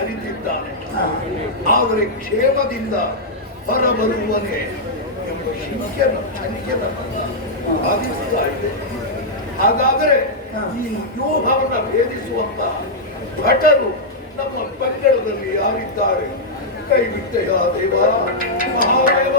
ಅರಿತಿದ್ದಾನೆ. ಆದರೆ ಕ್ಷೇಮದಿಂದ ಹೊರಬರುವನೇ ಎಂಬ ಶಂಕೆನ ಭಾವಿಸ್ತಾ ಇದೆ. ಹಾಗಾದರೆ ಈ ವ್ಯೂಹವನ್ನು ಭೇದಿಸುವಂತ ಭಟರು ನಮ್ಮ ಪಂಗಡದಲ್ಲಿ ಯಾರಿದ್ದಾರೆ? ಕೈ ಬಿಟ್ಟೆಯ ದೇವ, ಮಹಾದೇವ.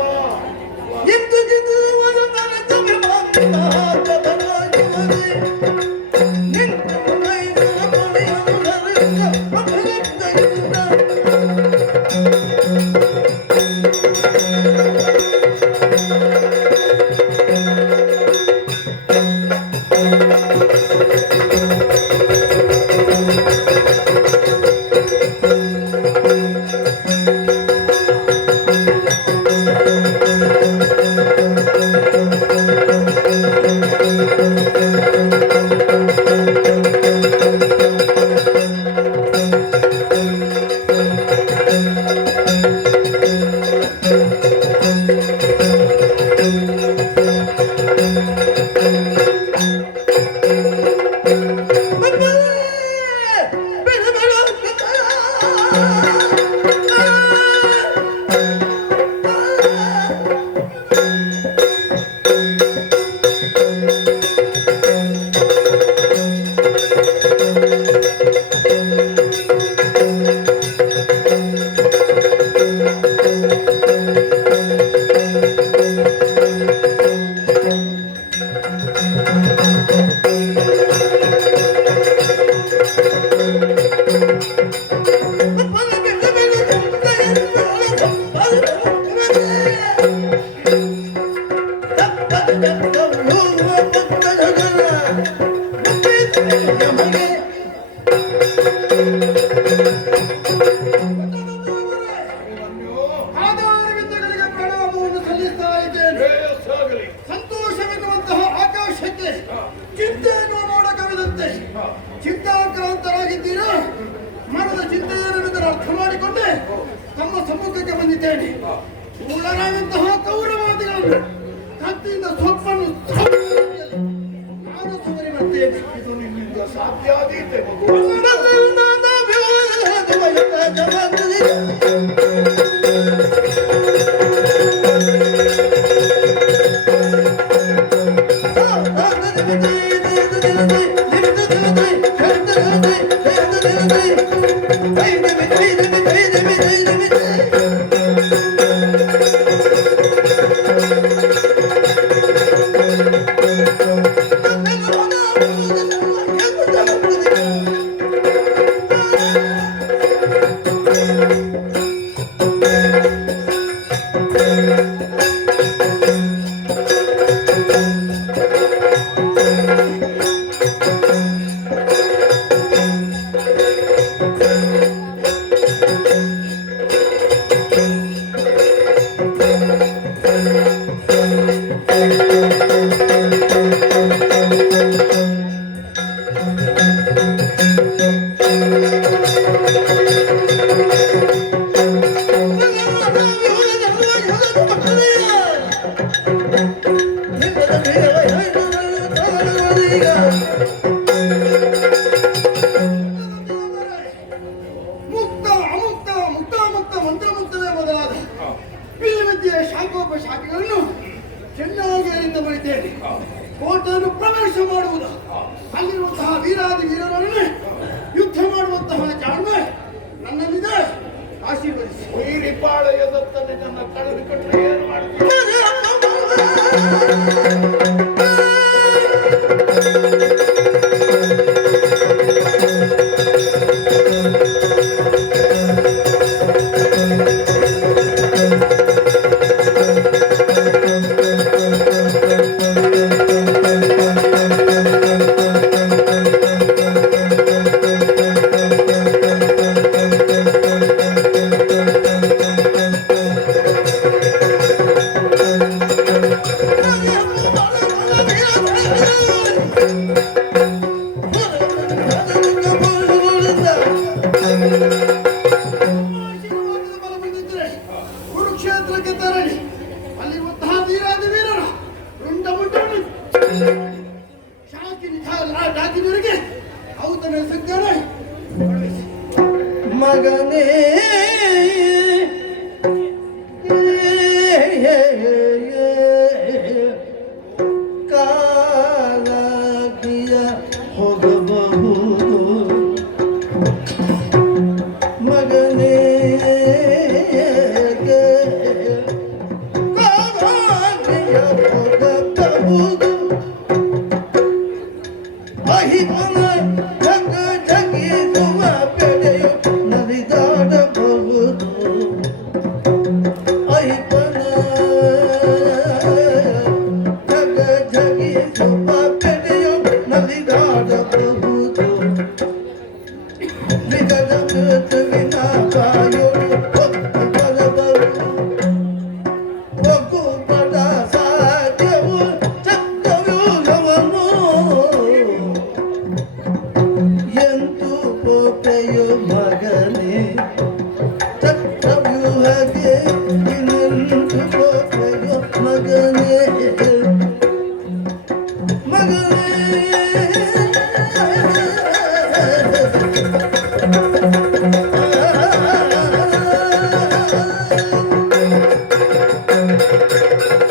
ಚಿಂತಾಕ್ರಾಂತರಾಗಿದ್ದೀರಾ? ಮನದ ಚಿಂತೆಯನ್ನೆಂದರೆ ಅರ್ಥ ಮಾಡಿಕೊಂಡೆ ತಮ್ಮ ಸಮ್ಮುಖಕ್ಕೆ ಬಂದಿದ್ದೇನೆ. ಉಳ್ಳರಾದಂತಹ ಕೌರವಾದಿಗಳನ್ನು ಕತ್ತಿಯಿಂದ ಸೊಪ್ಪನ್ನು ನಾನು ಸವರಿ ಬರ್ತೇನೆ. ಇದು ನಿಮ್ಮಿಂದ ಸಾಧ್ಯ ಆದೀತೆ ಮಗು. ಶಾಖೆಗಳನ್ನು ಚೆನ್ನಾಗಿ ಅರಿತು ಬಳಿದ್ದೇನೆ. ಕೋಟೆಯನ್ನು ಪ್ರವೇಶ ಮಾಡುವುದು, ಅಲ್ಲಿರುವಂತಹ ವೀರಾದಿ ವೀರರನ್ನೇ ಯುದ್ಧ ಮಾಡುವಂತಹ ಜಾಣ್ಮೆ ನನ್ನಲ್ಲಿದೆ. ಆಶೀರ್ವದಿಸಿ. ವೈರಿಪಾಳಯದತ್ತನೆ ನನ್ನ ಕಳೆದು ಕಟ್ಟರೆ ಏನು ಮಾಡುತ್ತಾರೆ? ಮಗನೇ ಕಾಲಕಿಯ ಹೋಗಬಹುದು ಮಗನೇ ಕಾಲಕಿಯ ಹೋಗಬಹುದು ಅಹಿಮನ ಜಗ ಜಗಿಸುವ ಬೆಳೆಯು ನಲಿದಾಡಬಹುದು ಅಹಿಮನ ಜಗ ಜಗಿಸುವ ಬೆಳೆಯು ನಲಿದಾಡಬಹುದು ವಿಗದ ಮೃತ್ಯುವಿನ ಕಾಯೋಡು ಹೊತ್ತು ಬರಬಹುದು ಒಗ್ಗೂಟದ ಸಾಧ್ಯವು ಚಕ್ರವ್ಯೂಹವನ್ನು ಎಂತೂ ಕೋಟೆಯು ಮಗನೇ ಚಕ್ರವ್ಯೂಹಕ್ಕೆ ಇನ್ನೆಂತು ಕೋಟೆಯು ಮಗನೇ ಮಗನೇ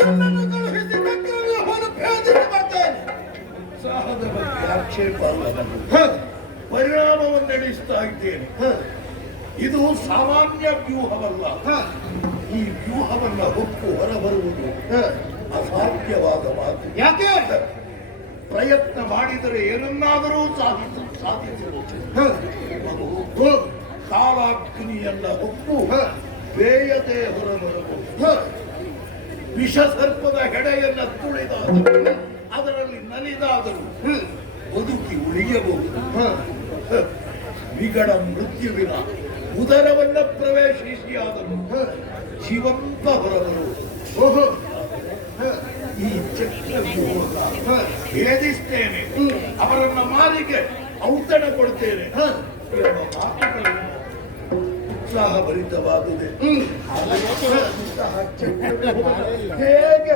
ನನ್ನನ್ನು ಕಳುಹಿಸಿ ಚಕ್ರವ್ಯೂಹವನ್ನು ಭೇದಿಸಿ ಬರ್ತೇನೆ. ಉತ್ಸಾಹದ ಬಗ್ಗೆ ಆಕ್ಷೇಪ ಅಲ್ಲ ನನಗೆ. ಹ, ಪರಿಣಾಮವನ್ನು ನಡೆಸ್ತಾ ಇದ್ದೇನೆ. ಹ, ಇದು ಸಾಮಾನ್ಯ ವ್ಯೂಹವಲ್ಲ. ಹ, ಈ ವ್ಯೂಹವನ್ನ ಹೊತ್ತು ಹೊರಬರುವುದು ಹ. ಅಸಾಧ್ಯವಾದ ಮಾತು. ಯಾಕೆ? ಪ್ರಯತ್ನ ಮಾಡಿದರೆ ಏನನ್ನಾದರೂ ಸಾಧಿಸಬಹುದು. ಹ, ಅದು ಹ, ಕಾಲಾಗ್ನಿಯನ್ನ ಹೊತ್ತು ಹ, ಬೇಯದೆ ಹೊರಬರಬಹುದು. ಹ. ವಿಷಸರ್ಪದ ಹೆಡೆಯನ್ನ ತುಳಿದಾದರೂ ಅದರಲ್ಲಿ ನಲಿದಾದರೂ ಬದುಕಿ ಉಳಿಯಬಹುದು. ಹ. ವಿಗಡ ಮೃತ್ಯುವಿನ ಉದರವನ್ನ ಪ್ರವೇಶಿಸಿ ಆದರೂ ಜೀವಂತ ಹೊರಬರುವುದು. ಓಹೋ. ಹ, ಈ ಚಕ್ರವ್ಯೂಹವನ್ನ ಹ, ಭೇದಿಸ್ತೇನೆ, ಅವರನ್ನ ಮಾರಿಗೆ ಔತಣ ಕೊಡ್ತೇನೆ ಹ. ಎಂಬ ಮಾತುಗಳನ್ನು ಉತ್ಸಾಹಭರಿತವಾದುದೇ. ಹ್ಮ್. ಇಂತಹ ಚಕ್ರವ್ಯೂಹ ಹೇಗೆ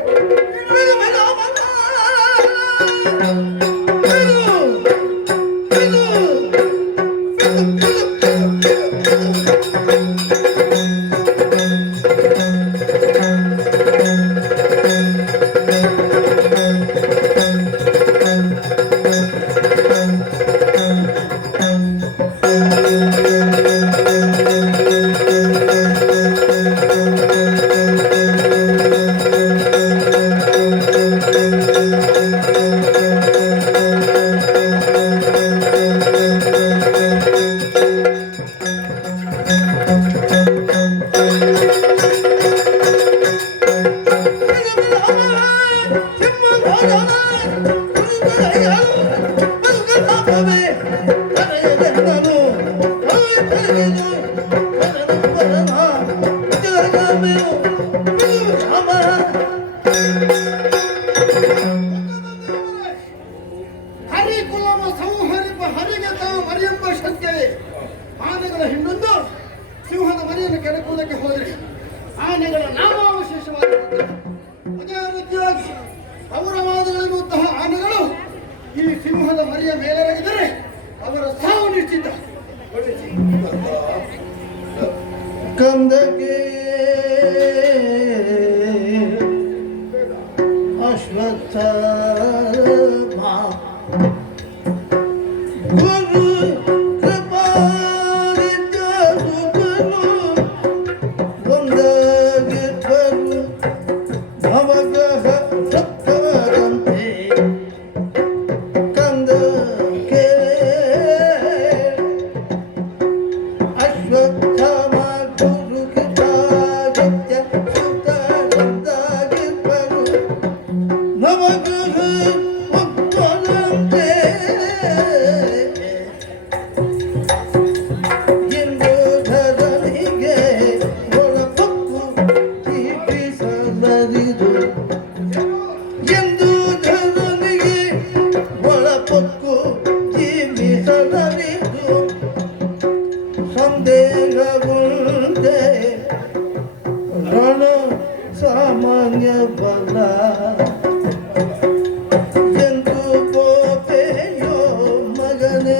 ಹರಿಕುಲವ ಸಂಹರಿಪ ಹರಿಗೆ ತಾವು ಮರಿಯೆಂಬ ಶಂಕೆ. ಆನೆಗಳ ಹಿಂಡೊಂದು ಸಿಂಹದ ಮರಿಯನ್ನು ಕೆಣಕುವುದಕ್ಕೆ ಹೋದರೆ ಆನೆಗಳ ನಾಮಾವಶೇಷವಾಗಿರುತ್ತದೆ. ಅದೇ ರೀತಿಯಾಗಿ ಪೌರವಾದಗಳಿರುವಂತಹ ಆನೆಗಳು ಈ ಸಿಂಹದ ಮರಿಯ ಮೇಲೆರಗಿದರೆ ಅವರ ಸಾವು ನಿಶ್ಚಿತ. ಕಂದಕ್ಕೆ ಅಶ್ವತ್ಥ ಗುರು ಕೃಪಾಲಿತ ಸುತನು ಒಂದಾಗಿದ್ದರು ಭವಗ್ರಹ ಸತ್ತವರಂತೆ ಕಂದಕ್ಕೆ ಅಶ್ವತ್ಥಾಮ ಗುರು ಕೃಪಾಲಿತ ಸುತನೊಂದಾಗಿದ್ದರು ನವಗ್ರಹ ಭಕ್ತರಂತೆ ಎಂಬುದರನಿಗೆ ಒಳಪಕ್ಕು ದೀಪಿಸಲರಿದು ಎಂಬುದರನಿಗೆ ಒಳಪಕ್ಕು ಜೀವಿಸಲರಿದು ಸಂದೇಹವುಂಟೆ ರಣ ಸಾಮಾನ್ಯ ಬಲ ಎಂದು ಗೋಪೆಯೋ ಮಗನೇ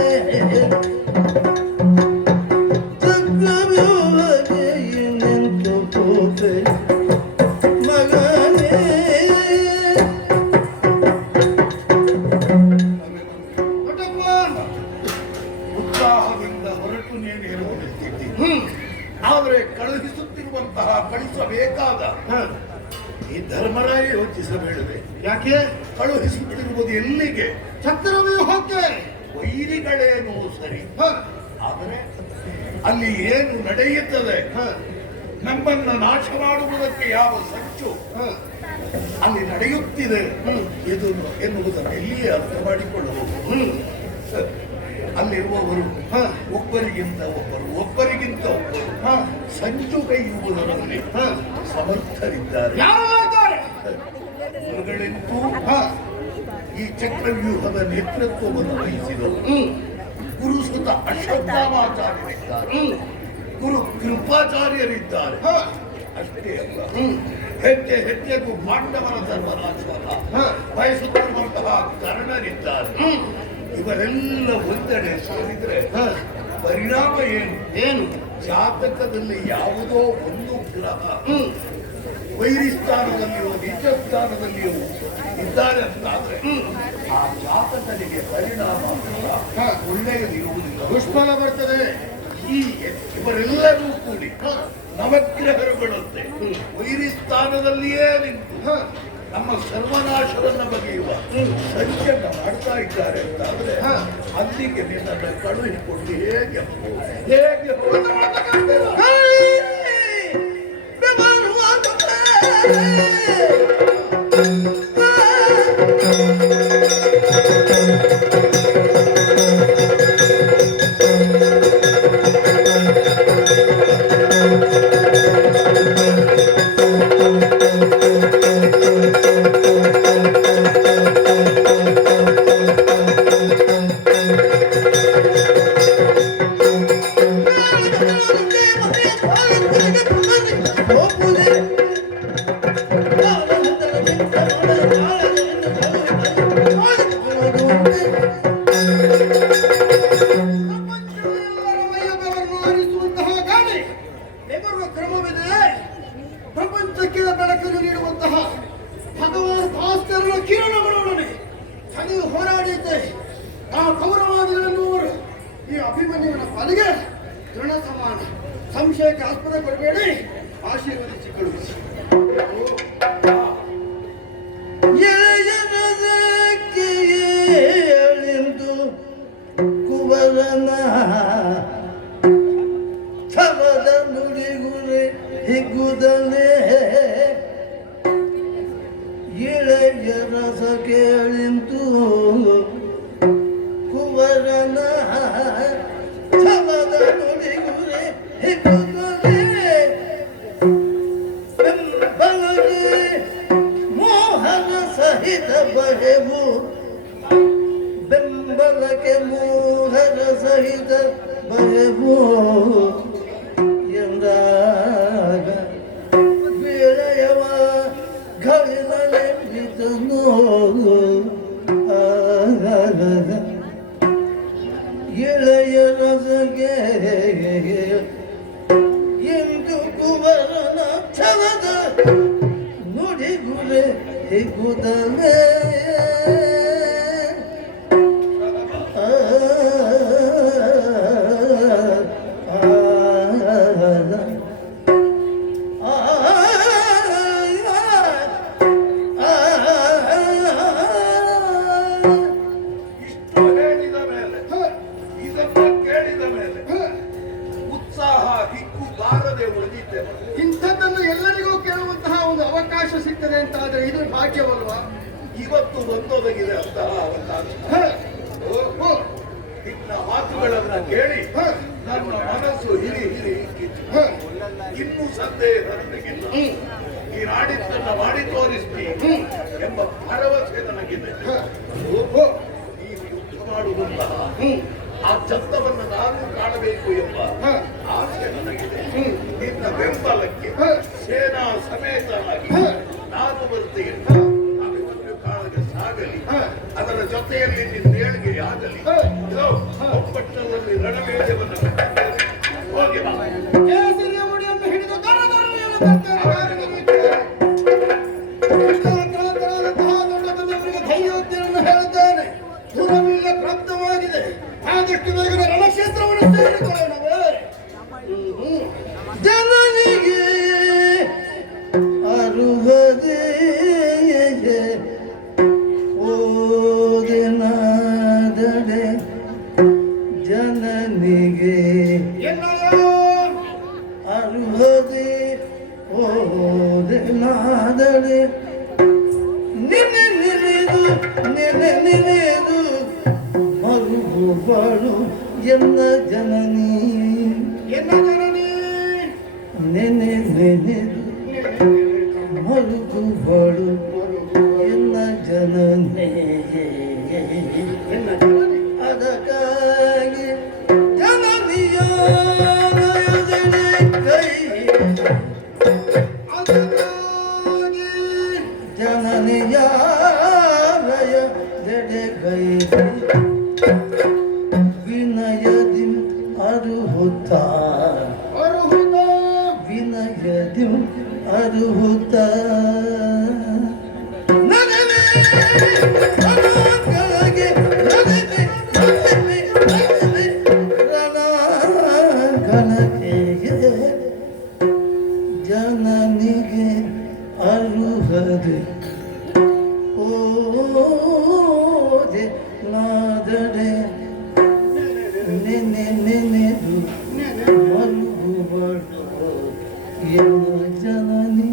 ನಿಂತು ಹೋದೆ ಮಗನೇ. ಹೊರಟಪ್ಪ. ಉತ್ಸಾಹದಿಂದ ಹೊರಟು ನೀನು ಹೇಳುತ್ತಿದ್ದಿ. ಆದರೆ ಕಳಿಸಬೇಕಾದ ಈ ಧರ್ಮರಾಯ ಯೋಚಿಸಬೇಡವೆ. ಯಾಕೆ ಕಳುಹಿಸುತ್ತಿರುವುದು ಎಲ್ಲಿಗೆ? ಚಕ್ರವ್ಯೂಹಕ್ಕೆ. ವೈರಿಗಳೇನೋ ಸರಿ, ಹ, ಆದರೆ ಅಲ್ಲಿ ಏನು ನಡೆಯುತ್ತದೆ, ಹ, ನಮ್ಮನ್ನು ನಾಶ ಮಾಡುವುದಕ್ಕೆ ಯಾವ ಸಂಚು ಹ, ಅಲ್ಲಿ ನಡೆಯುತ್ತಿದೆ ಇದು ಎನ್ನುವುದನ್ನು ಎಲ್ಲಿಯೇ ಅರ್ಥ ಮಾಡಿಕೊಳ್ಳಬಹುದು. ಅಲ್ಲಿರುವವರು ಹ, ಒಬ್ಬರಿಗಿಂತ ಒಬ್ಬರು ಸಂಚು ಕೈಯುವುದರಲ್ಲಿ ಹ. ಸಮರ್ಥರಿದ್ದಾರೆ. ಯಾರಿದ್ದಾರೆ? ಗುರುಗಳೆಂತೂ ಹ, ಈ ಚಕ್ರವ್ಯೂಹದ ನೇತೃತ್ವವನ್ನು ವಹಿಸಿದರು. ಗುರುಸುತ ಅಶ್ವತ್ಥಾಮಾಚಾರ್ಯರಿದ್ದಾರೆ, ಗುರು ಕೃಪಾಚಾರ್ಯರಿದ್ದಾರೆ. ಹ, ಅಷ್ಟೇ ಅಲ್ಲ, ಹೆಜ್ಜೆ ಹೆಜ್ಜೆಗೂ ಪಾಂಡವರ ಧರ್ಮರಾಜವಲ್ಲ ಬಯಸುತ್ತಿರುವಂತಹ ಕರ್ಣರಿದ್ದಾರೆ. ಇವರೆಲ್ಲ ಒಂದೆಡೆ ಸೇರಿದ್ರೆ ಪರಿಣಾಮ ಏನು? ಜಾತಕದಲ್ಲಿ ಯಾವುದೋ ಒಂದು ಗ್ರಹ ವೈರಿಸ್ಥಾನದಲ್ಲಿಯೋ ನಿಜಸ್ಥಾನದಲ್ಲಿಯೋ ಇದ್ದಾರೆ ಅಂತಾದ್ರೆ ಆ ಜಾತಕನಿಗೆ ಪರಿಣಾಮ ಒಳ್ಳೆಯದಿರುವುದಿಲ್ಲ, ದುಷ್ಫಲ ಬರ್ತದೆ. ಈ ಇವರೆಲ್ಲರೂ ಕೂಡಿ ನವಗ್ರಹರುಗಳಂತೆ ವೈರಿಸ್ಥಾನದಲ್ಲಿಯೇ ನಿಂತು ನಮ್ಮ ಸರ್ವನಾಶವನ್ನ ಬಗೆಯುವ ಸಂಚನ್ನು ಮಾಡ್ತಾ ಇದ್ದಾರೆ ಅಂತಾದ್ರೆ ಅಲ್ಲಿಗೆ ನಿನ್ನನ್ನು ಕಳುಹಿಕೊಂಡು ಹೇಗೆ ಪ್ರಪಂಚವೆಲ್ಲರ ಮೈಯಬೆವರನ್ನು ಆರಿಸುವಂತಹ ಗಾಳಿ ಬೆವರುವ ಕ್ರಮವಿದೆ. ಪ್ರಪಂಚಕ್ಕೆ ಬೆಳಕನ್ನು ನೀಡುವಂತಹ ಭಗವಾನ್ ಭಾಸ್ಕರನ ಕಿರಣಗಳೊಡನೆ ಸನಿಯು ಹೋರಾಡಿದ್ದೆ. ಆ ಕೌರವಾದಿಗಳೆನ್ನುವರು ಈ ಅಭಿಮನ್ಯುವಿನ ಪಾಲಿಗೆ ತೃಣ ಸಮಾನ. ಸಂಶಯಕ್ಕೆ ಆಸ್ಪದ ಕೊಡಬೇಡಿ, ಆಶೀರ್ವದಿಸಿ ಕಳುಹಿಸಿ. ಎಳೆಯಲಿಂದು ಕುವರನ ಛಲದ ನುಡಿಗುರೆ ಹಿಗ್ಗುದಲೇ ಇಳೆಯ ರಸ ಕೇಳಿಂತು ಕುವರನ ಛಲದ ನುಡಿಗುರೆ ಹಿಗ್ಗುದಲೇ ಬೆಂಬಲಗೆ ಮೋಹನ ಸಹಿತ ಬರೆವು ಬೆಂಬಲಕ್ಕೆ ಮೋಹನ ಸಹಿತ ಬರೆವು ಎಂದಾಗ ವಿಳಯವ ಗಳಿದಲೆಂದಿತನು ಇಳೆಯ ರಸಗೆ ಎಂದು ಕುವರನ ಛಲದ ನುಡಿಗುರೆ ಹಿಗ್ಗುದಲೇ ಇಷ್ಟು ಹೇಳಿದ ಮೇಲೆ ಇದನ್ನು ಕೇಳಿದ ಮೇಲೆ ಉತ್ಸಾಹ ಹಿಗ್ಗು ಬಾರದೆ ಉಳಿದಿದ್ದೇನೆ. ಇಂಥದ್ದನ್ನು ಎಲ್ಲರಿಗೂ ಕೇಳುವಂತಹ ಒಂದು ಅವಕಾಶ ಸಿಗ್ತದೆ ಅಂತ ಆದ್ರೆ ಇದು ಭಾಗ್ಯವಲ್ವಾ? ಇವತ್ತು ಬಂದೊದಗಿದೆ ಅಂತಹ ಅವಕಾಶ. ಹ, ಓ, ನಿನ್ನ ಮಾತುಗಳನ್ನು ಕೇಳಿ ಹ, ನನ್ನ ಮನಸ್ಸು ಹಿರಿ ಹಿಕ್ಕಿತು. ಹ, ಇನ್ನೂ ಸಂದೇಹ ನನಗಿಲ್ಲ. ಈ ನಾಡಿದ್ದನ್ನು ಮಾಡಿ ತೋರಿಸ್ತಿ ಎಂಬ ಭರವಸೆ ನನಗಿದೆ. ಓಹೋ, ನೀನು ಯುದ್ಧ ಮಾಡುವಂತಹ ಆ ಚಂದವನ್ನು ನಾನು ಕಾಣಬೇಕು ಎಂಬ ಆಸೆ ನನಗಿದೆ. ನಿನ್ನ ಬೆಂಬಲಕ್ಕೆ ಸೇನಾ ಸಮೇತನಾಗಿ ನಾನು ಬರ್ತೇನೆ. ಅಭಿಮನ್ಯು ಕಾಳಗ ಸಾಗಲಿ, ಅದರ ಜೊತೆಯಲ್ಲಿ ನಿನ್ನ ಏಳಿಗೆಯಾಗಲಿ. ಒಪ್ಪಟ್ಟಲ್ಲಿ ರಣಮೇಳವನ್ನು ಕಟ್ಟಿದ್ದೇನೆ. ಹೋಗಿ ಬಾ. ಕೇಸರಿಯ ಮುಡಿಯನ್ನು ಹಿಡಿದು ದರದರನೆಯನ್ನು ತರ್ತೇನೆ. ಯಾರಿಗೂ ಬಿಟ್ಟಿಲ್ಲ. ಕೃಷ್ಣಾಗ್ರಹಗಳಂತಹ ದೊಡ್ಡ ತಂದೆಯವರಿಗೆ ಧೈರ್ಯೋಕ್ತಿಯನ್ನು ಹೇಳುತ್ತೇನೆ. ದೂರವಿಲ್ಲ ಪ್ರಾಪ್ತವಾಗಿದೆ. ಆದಷ್ಟು ಬೇಗನೆ ರಣಕ್ಷೇತ್ರವನ್ನು ಸೇರಿಕೊಳ್ಳೋಣವೇ. ಜನನಿಗೆ ಅರುಹದೆ ಓದಿನಾದಡೆ ಜನನಿಗೆ ಅರುಹದೆ ಓದಿನಾದಡೆ ನೆನೆ ನೆನೆದು ಮರುಗುಗಳು ಎನ್ನ ಜನನಿ ನೆನೆ ನೆನೆದು ಮರುಗುಗಳು ಎನ್ನ ಜನನೇ ಅದಕ್ಕಾಗಿ ಜನನಿಯ ಕೈ ಜನನಿಯ ಕೈ ವಿನಯದಿ ಅರುಹುತ ವಿನಯದಿ ಅರುಹುತ ಜನನಿಗೆ ಅರುಹದೆ ಓದೆ ನಾದಡೆ ನೆನೆ ನೆನೆದು ಮರುಗುವಳು ಎನ್ನ ಜನನಿ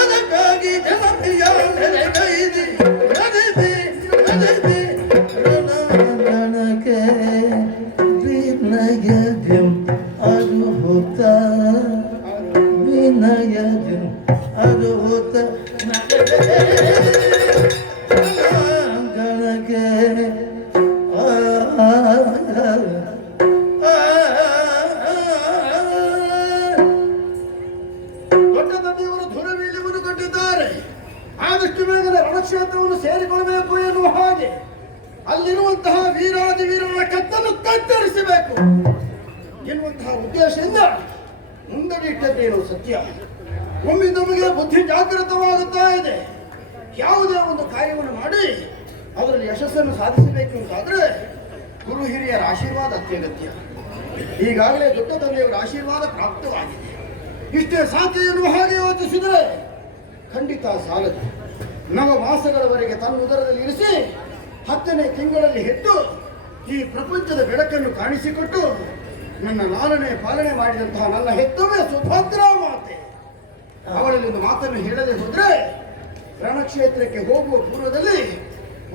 ಅದಕ್ಕಾಗಿ ಜನಪ್ರಿಯ ನೆಲೆಗೈದಿ ರಣಕ್ಕೆ ವಿನಯಜಂ ಅರುಹುತ ವಿನಯಜಂ ಅರುಹುತ ಗಣಕ್ಕೆ ದೊಡ್ಡ ತಂದೆಯವರು ಧುರವಿಯಲ್ಲಿ ಮುನುಗಟ್ಟಿದ್ದಾರೆ. ಆದಷ್ಟು ಬೇಗನೆ ರಣಕ್ಷೇತ್ರವನ್ನು ಸೇರಿಕೊಳ್ಳಬೇಕು ಎನ್ನುವ ಹಾಗೆ ಅಲ್ಲಿರುವಂತಹ ವೀರಾದಿ ವೀರರ ಕತ್ತನ್ನು ಕತ್ತರಿಸಬೇಕು ಎನ್ನುವಂತಹ ಉದ್ದೇಶದಿಂದ ಮುಂದಡಿಟ್ಟದ್ದೇನು ಸತ್ಯ. ಒಮ್ಮೆ ನಮಗೆ ಬುದ್ಧಿ ಜಾಗೃತವಾಗುತ್ತಾ ಇದೆ. ಯಾವುದೇ ಒಂದು ಕಾರ್ಯವನ್ನು ಮಾಡಿ ಅದರಲ್ಲಿ ಯಶಸ್ಸನ್ನು ಸಾಧಿಸಬೇಕು ಅಂತಾದ್ರೆ ಗುರು ಹಿರಿಯರ ಆಶೀರ್ವಾದ ಅತ್ಯಗತ್ಯ. ಈಗಾಗಲೇ ದೊಡ್ಡ ತಂದೆಯವರ ಆಶೀರ್ವಾದ ಪ್ರಾಪ್ತವಾಗಿದೆ. ಇಷ್ಟೇ ಸಾಧ್ಯ ಎನ್ನುವ ಹಾಗೆ ಯೋಚಿಸಿದರೆ ಖಂಡಿತ ಸಾಲದು. ನವ ಮಾಸಗಳವರೆಗೆ ತನ್ನ ಉದರದಲ್ಲಿ ಇರಿಸಿ 10ನೇ ತಿಂಗಳಲ್ಲಿ ಹೆತ್ತು ಈ ಪ್ರಪಂಚದ ಬೆಳಕನ್ನು ಕಾಣಿಸಿಕೊಟ್ಟು ನನ್ನ ಲಾಲನೆ ಪಾಲನೆ ಮಾಡಿದಂತಹ ನನ್ನ ಹೆತ್ತವೇ ಸುಭದ್ರಾ ಮಾತೆ. ಅವಳಲ್ಲಿ ಒಂದು ಮಾತನ್ನು ಹೇಳದೆ ಹೋದ್ರೆ ರಣಕ್ಷೇತ್ರಕ್ಕೆ ಹೋಗುವ ಪೂರ್ವದಲ್ಲಿ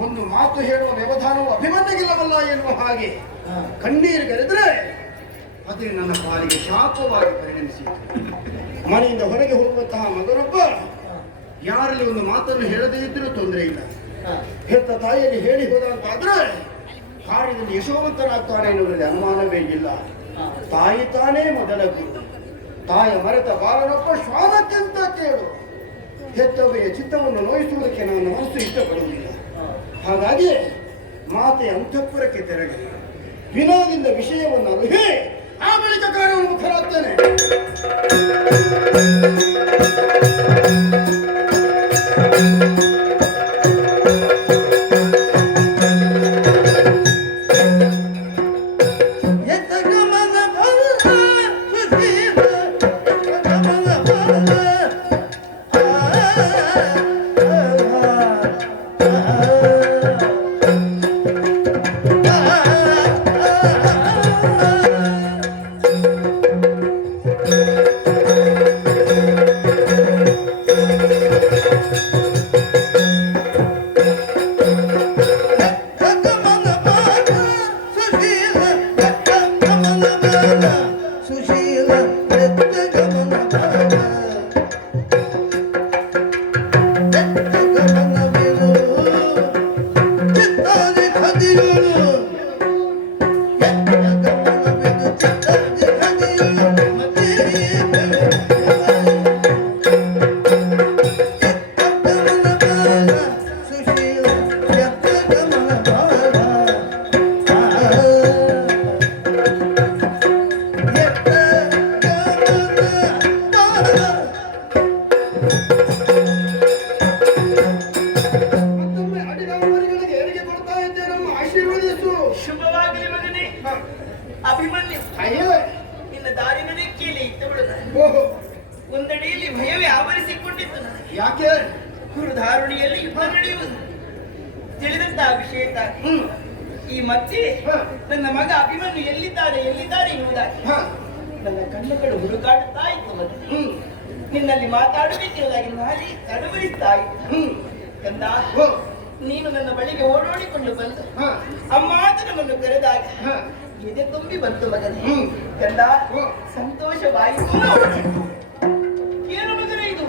ಒಂದು ಮಾತು ಹೇಳುವ ವ್ಯವಧಾನವು ಅಭಿಮನ್ಯಗಿಲ್ಲವಲ್ಲ ಎನ್ನುವ ಹಾಗೆ ಕಣ್ಣೀರಿಗರೆದ್ರೆ ಅದೇ ನನ್ನ ಪಾಲಿಗೆ ಶಾಪವಾಗಿ ಪರಿಣಮಿಸಿತು. ಮನೆಯಿಂದ ಹೊರಗೆ ಹೋಗುವಂತಹ ಮಗನೊಬ್ಬ ಯಾರಲ್ಲಿ ಒಂದು ಮಾತನ್ನು ಹೇಳದೇ ಇದ್ರೂ ತೊಂದರೆ ಇಲ್ಲ. ಹೆತ್ತ ತಾಯಿಯಲ್ಲಿ ಹೇಳಿ ಹೋದ ಅಂತಾದ್ರೆ ಕಾರ್ಯದಲ್ಲಿ ಯಶೋವಂತನಾಗ್ತಾನೆ ಎನ್ನುವುದರಲ್ಲಿ ಅನುಮಾನವೇ ಇಲ್ಲ. ತಾಯಿ ತಾನೇ ಮೊದಲ ಗುರು. ತಾಯ ಮರೆತ ಬಾಲನೊಬ್ಬ ಶ್ವಾನಕ್ಕಿಂತ ಕೇಳು. ಹೆತ್ತವೆಯ ಚಿತ್ತವನ್ನು ನೋಯಿಸುವುದಕ್ಕೆ ನನ್ನ ಮನಸ್ಸು ಇಷ್ಟಪಡುವುದಿಲ್ಲ. ಹಾಗಾಗಿ ಮಾತೆ ಅಂತಃಪುರಕ್ಕೆ ತೆರಳಿ ವಿನಯದಿಂದ ವಿಷಯವನ್ನು ಅರುಹಿ ಆ ಬಳಿಕ ಕಾರ್ಯವನ್ನು ಮುಖರಾಗ್ತೇನೆ. ಗಾಬರಿಸಿಕೊಂಡಿತ್ತು ನನಗೆ. ಯಾಕೆ? ಗುರುಧಾರುಣಿಯಲ್ಲಿ ಯುದ್ಧ ನಡೆಯುವುದು ತಿಳಿದಂತಹ ವಿಷಯ ತಾನೆ. ಈ ಮಧ್ಯೆ ನನ್ನ ಮಗ ಅಭಿಮನ್ಯು ಎಲ್ಲಿದ್ದಾರೆ ಎನ್ನುವುದಾಗಿ ನನ್ನ ಕಣ್ಣುಗಳು ಹುಡುಕಾಡುತ್ತಾ ಇತ್ತು. ಮತ್ತೆ ನಿನ್ನಲ್ಲಿ ಮಾತಾಡಬೇಕಿರುವುದಾಗಿ ನಾಡಿ ತಡವರಿಸ್ತಾ ಇತ್ತು. ಕಂದ, ನೀನು ನನ್ನ ಬಳಿಗೆ ಓಡೋಡಿಕೊಂಡು ಬಂದು ಅಮ್ಮ ನಮ್ಮನ್ನು ಕರೆದಾಗ ಎದೆ ತುಂಬಿ ಬಂತು ಮಗನೇ. ಕಂದ, ಸಂತೋಷವಾಯಿತು. ಏನು ಮಗನೇ ಇದು?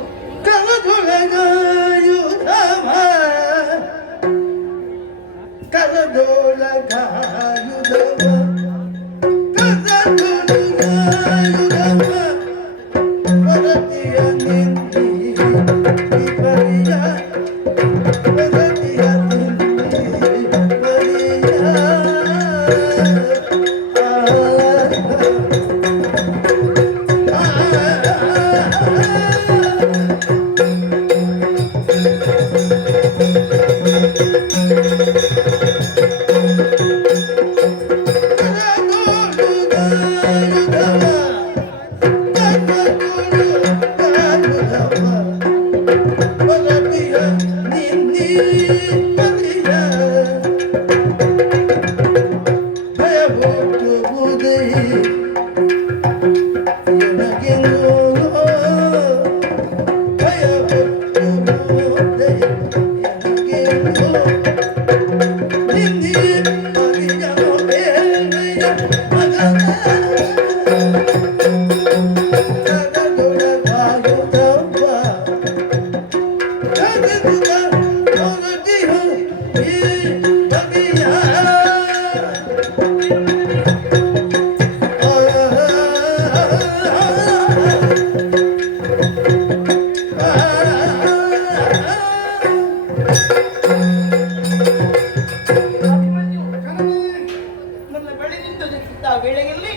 ವೇಳೆಯಲ್ಲಿ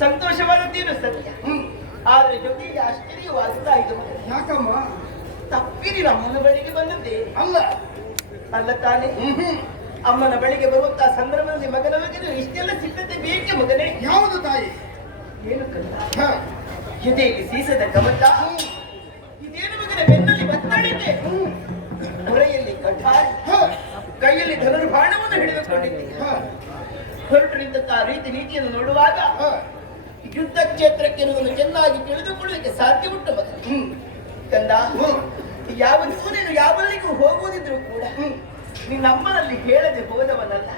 ಸಂತೋಷವಾದದ್ದೇನು ಸತ್ಯ, ಆದ್ರೆ ಜೊತೆಗೆ ಆಶ್ಚರ್ಯವಾಗುತ್ತಾ ಇದು. ಯಾಕಮ್ಮ? ತಪ್ಪಿರಿ ಅಮ್ಮನ ಬಳಿಗೆ ಬಂದದ್ದೇ ಅಲ್ಲ ಅಲ್ಲ ತಾನೆ. ಅಮ್ಮನ ಬಳಿಗೆ ಬರುವಂತಹ ಸಂದರ್ಭದಲ್ಲಿ ಮಗನ ಬಗ್ಗೆ ಇಷ್ಟೆಲ್ಲ ಸಿದ್ಧತೆ ಬೇಕೆ ಮಗನೇ? ಯಾವುದು ತಾಯಿ? ಏನು ಕಂದ? ಎದೆಯಲ್ಲಿ ಸೀಸದ ಕಮಟ, ಇದೇನು ಮಗನ ಬೆನ್ನಲ್ಲಿ ಬತ್ತಳಿದೆ, ಹೊರೆಯಲ್ಲಿ ಕಠಾರಿ, ಕೈಯಲ್ಲಿ ಧನುರ್ಬಾಣವನ್ನು ಹಿಡಿದುಕೊಂಡಿದ್ದೆ. ಹೊರಟು ನಿಂತಹ ರೀತಿ ನೀತಿಯನ್ನು ನೋಡುವಾಗ ಯುದ್ಧ ಕ್ಷೇತ್ರಕ್ಕೆ ಎನ್ನುವುದನ್ನು ಚೆನ್ನಾಗಿ ತಿಳಿದುಕೊಳ್ಳಲಿಕ್ಕೆ ಸಾಧ್ಯ ಉಂಟು ಮಗ. ಕಂದ, ಯಾವತ್ತೂ ನೀನು ಯಾವಲ್ಲಿಗೂ ಹೋಗುವುದಿದ್ರು ಕೂಡ ನಿನ್ನ ಅಮ್ಮನಲ್ಲಿ ಹೇಳದೆ ಹೋದವನಲ್ಲ.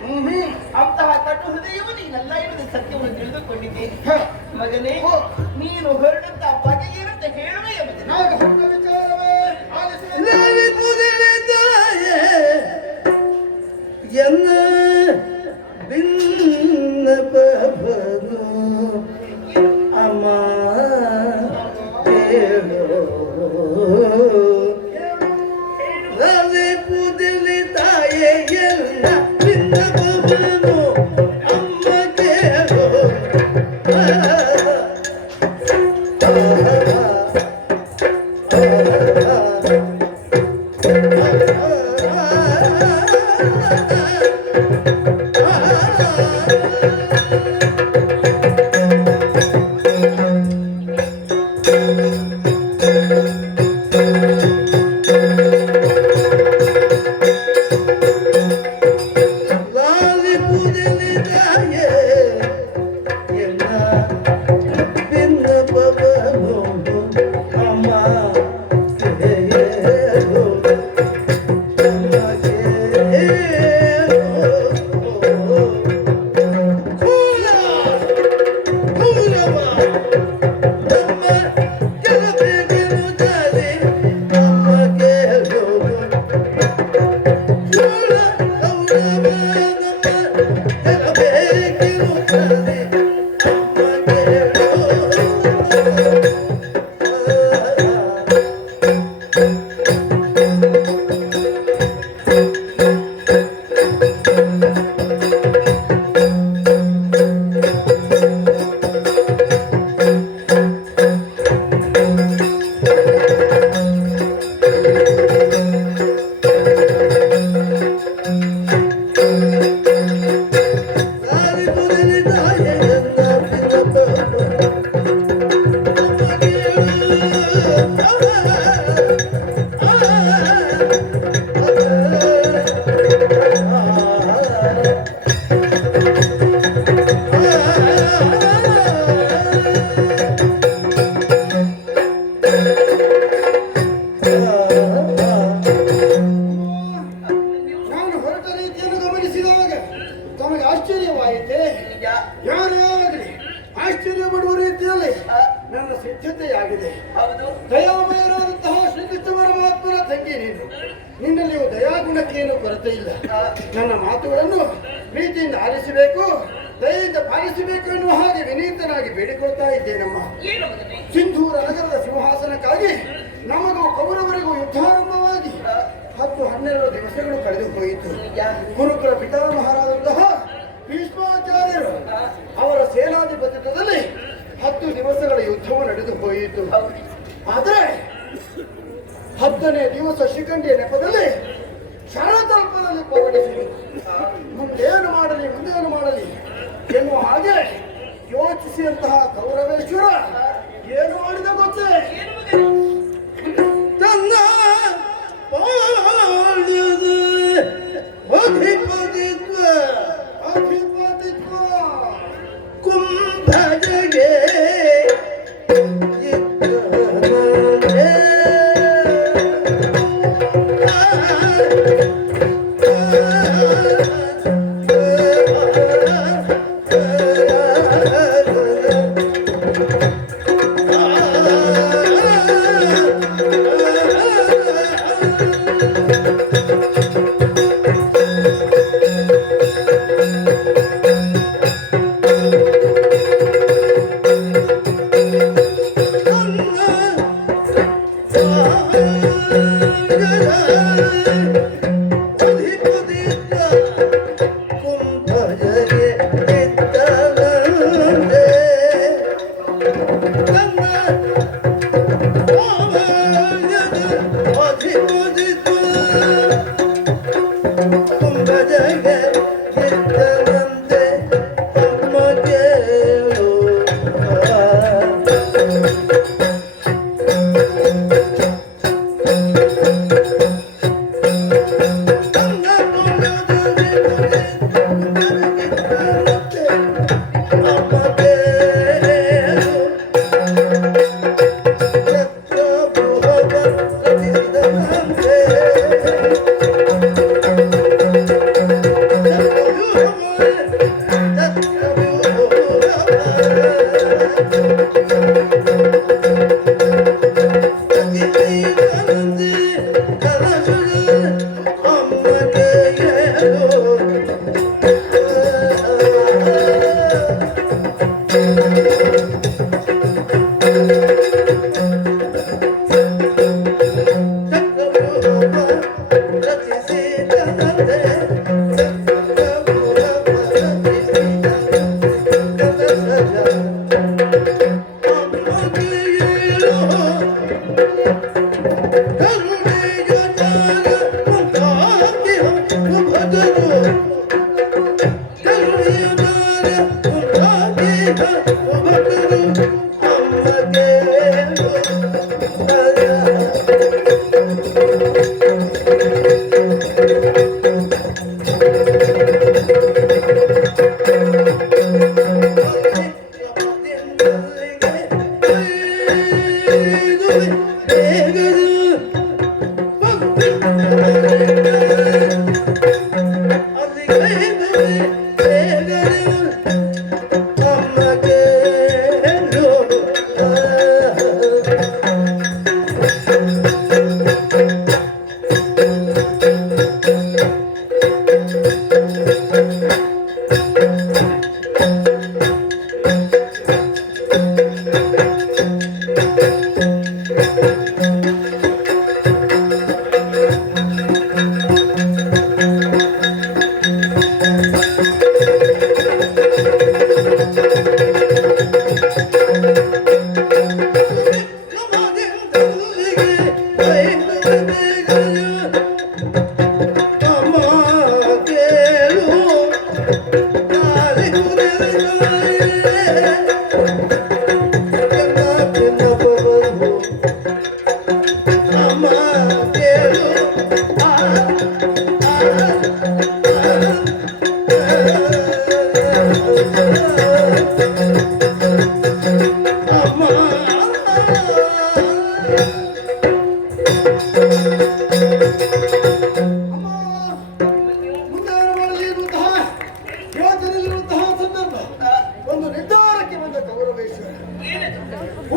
ಅಂತಹ ಕಟ್ಟು ಹೃದಯವು ನೀನಲ್ಲ ಎನ್ನುವುದು ಸತ್ಯವನ್ನು ತಿಳಿದುಕೊಂಡಿದ್ದೇನೆ ಮಗನೇ. ನೀನು ಹೊರಡಂತ ಬಗೆ ಏನಂತ ಹೇಳುವೆಯ ಎನ್ನ ಬಿನ್ನಪನು ಅಮ್ಮ ಕೇಳೋ ರವಿ ಪುದಿಲಿ ತಾಯೇ ಎಲ್ಲ ಬಿನ್ನಪನು ಅಮ್ಮ ಕೇಳೋ ಹೌದು. ದಯಾಮಯನಾದಂತಹ ಶ್ರೀಕೃಷ್ಣ ಪರಮಾತ್ಮನ ತಂಗಿ ನೀನು. ನಿನ್ನಲ್ಲಿಯೂ ದಯಾಗುಣಕ್ಕೇನು ಕೊರತೆ ಇಲ್ಲ. ನನ್ನ ಮಾತುಗಳನ್ನು ಪ್ರೀತಿಯಿಂದ ಆಲಿಸಬೇಕು, ದಯೆಯಿಂದ ಪಾಲಿಸಬೇಕು ಎನ್ನುವ ಹಾಗೆ ವಿನೀತನಾಗಿ ಬೇಡಿಕೊಳ್ತಾ ಇದ್ದೇನಮ್ಮ. ಏನು ಮಗನೇ? ಸಿಂಧೂರ ನಗರದ ಸಿಂಹಾಸನಕ್ಕಾಗಿ ನಮಗೂ ಕೌರವರಿಗೂ ಯುದ್ಧಾರಂಭವಾಗಿ 10-12 ದಿವಸಗಳು ಕಳೆದು ಹೋಯಿತು. ಗುರುಕುಲ ಪಿತಾಮಹರಾದಂತಹ ಭೀಷ್ಮಾಚಾರ್ಯರು ಅವರ ಸೇನಾಧಿಪತ್ಯದಲ್ಲಿ 10 ದಿವಸಗಳ ಯುದ್ಧವು ನಡೆದು ಹೋಯಿತು. ಆದರೆ 10ನೇ ದಿವಸ ಶಿಖಂಡಿಯ ನೆಪದಲ್ಲಿ ಶರತಲ್ಪದಲ್ಲಿ ಪವಡಿಸಿದರು. ಮುಂದೇನು ಮಾಡಲಿ ಎನ್ನುವ ಹಾಗೆ ಯೋಚಿಸಿದಂತಹ ಕೌರವೇಶ್ವರ ಏನು ಮಾಡಿದ ಗೊತ್ತೇ? ತನ್ನ ಪಾಳ್ಯದ ಅಧಿಪತಿತ್ವ ಅಧಿಪತಿತ್ವ ಕುಂಭಜಗೆ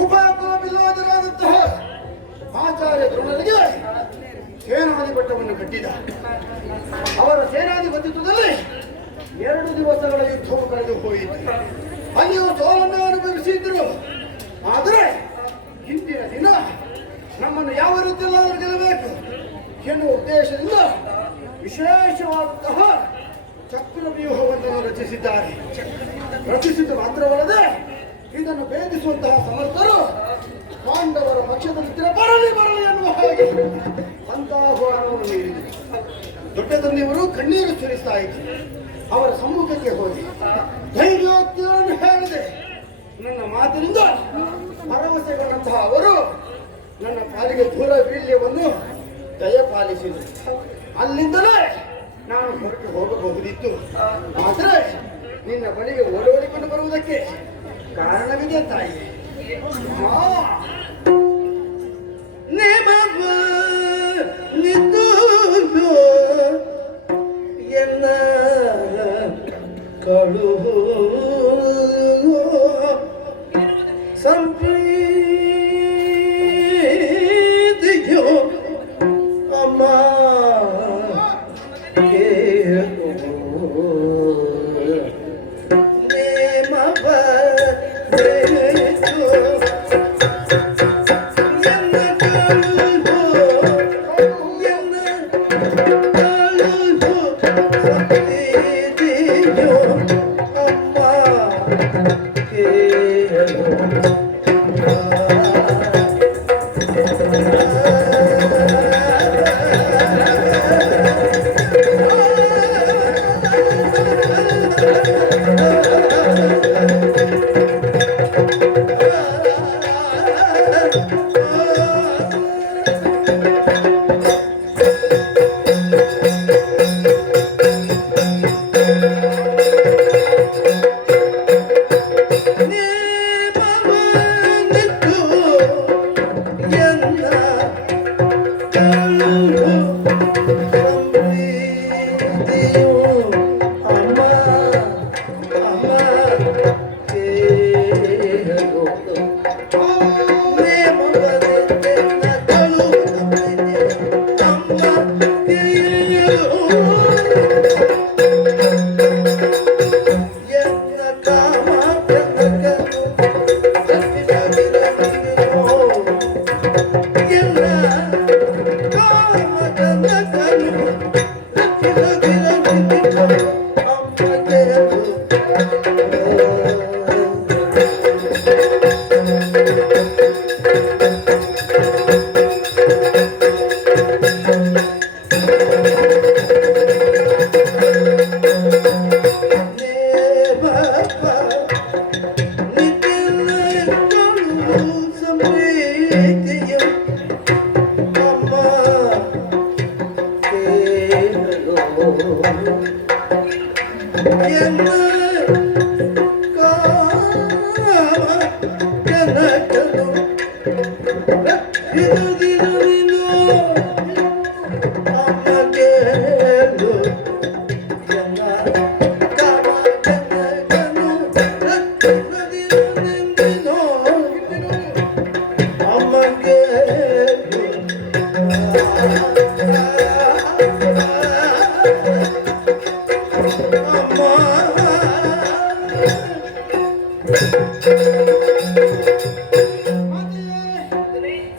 ಉಭಯ ಕುಲವಿಲ್ಲದರಾದಂತಹ ಆಚಾರ್ಯ ದ್ರೋಣರಿಗೆ ಸೇನಾಧಿಪತ್ಯವನ್ನು ಕಟ್ಟಿದ. ಅವರ ಸೇನಾಧಿಪತ್ಯದಲ್ಲಿ 2 ದಿವಸಗಳ ಯುದ್ಧವು ಕಳೆದು ಹೋಯಿತು. ಅಲ್ಲಿಯೂ ಸೋಲನ್ನು ಅನುಭವಿಸಿದ್ರು. ಆದರೆ ಹಿಂದಿನ ದಿನ ನಮ್ಮನ್ನು ಯಾವ ರೀತಿಯಲ್ಲಾದರೂ ಗೆಲ್ಲಬೇಕು ಎನ್ನುವ ಉದ್ದೇಶದಿಂದ ವಿಶೇಷವಾದಂತಹ ಚಕ್ರವ್ಯೂಹವನ್ನು ರಚಿಸಿದ್ದಾರೆ. ರಚಿಸಿದ್ದು ಮಾತ್ರವಲ್ಲದೆ ಇದನ್ನು ಭೇದಿಸುವಂತಹ ಸಮರ್ಥರು ಪಾಂಡವರ ಪಕ್ಷದಲ್ಲಿ ಬರಲಿ ಎನ್ನುವ ಹಾಗೆ ಅಂತಾಹ್ವಾನವನ್ನು ನೀಡಿದರು. ದೊಡ್ಡ ತಂದೆಯವರು ಕಣ್ಣೀರು ಸುರಿಸ್ತಾ ಇದ್ರು. ಅವರ ಸಮ್ಮುಖಕ್ಕೆ ಹೋಗಿ ಧೈರ್ಯೋಕ್ತಿಯನ್ನು ಹೇಳಿದೆ. ನನ್ನ ಮಾತಿನಿಂದ ಭರವಸೆಗೊಂಡಂತಹ ಅವರು ನನ್ನ ಪಾಲಿಗೆ ದೂರ ವೀಳ್ಯವನ್ನು ದಯಪಾಲಿಸಿದರು. ಅಲ್ಲಿಂದಲೇ ನಾನು ಹೊರಟು ಹೋಗಬಹುದಿತ್ತು. ಆದರೆ ನಿನ್ನ ಬಳಿಗೆ ಓಡೋಡಿಕೊಂಡು ಬರುವುದಕ್ಕೆ ಕಾರಣವಿದೆ ತಾಯಿ. ಎನ್ನ ಕಳುಹು ಸಂಪ್ರೀತಿಯೋ ಅಮ್ಮ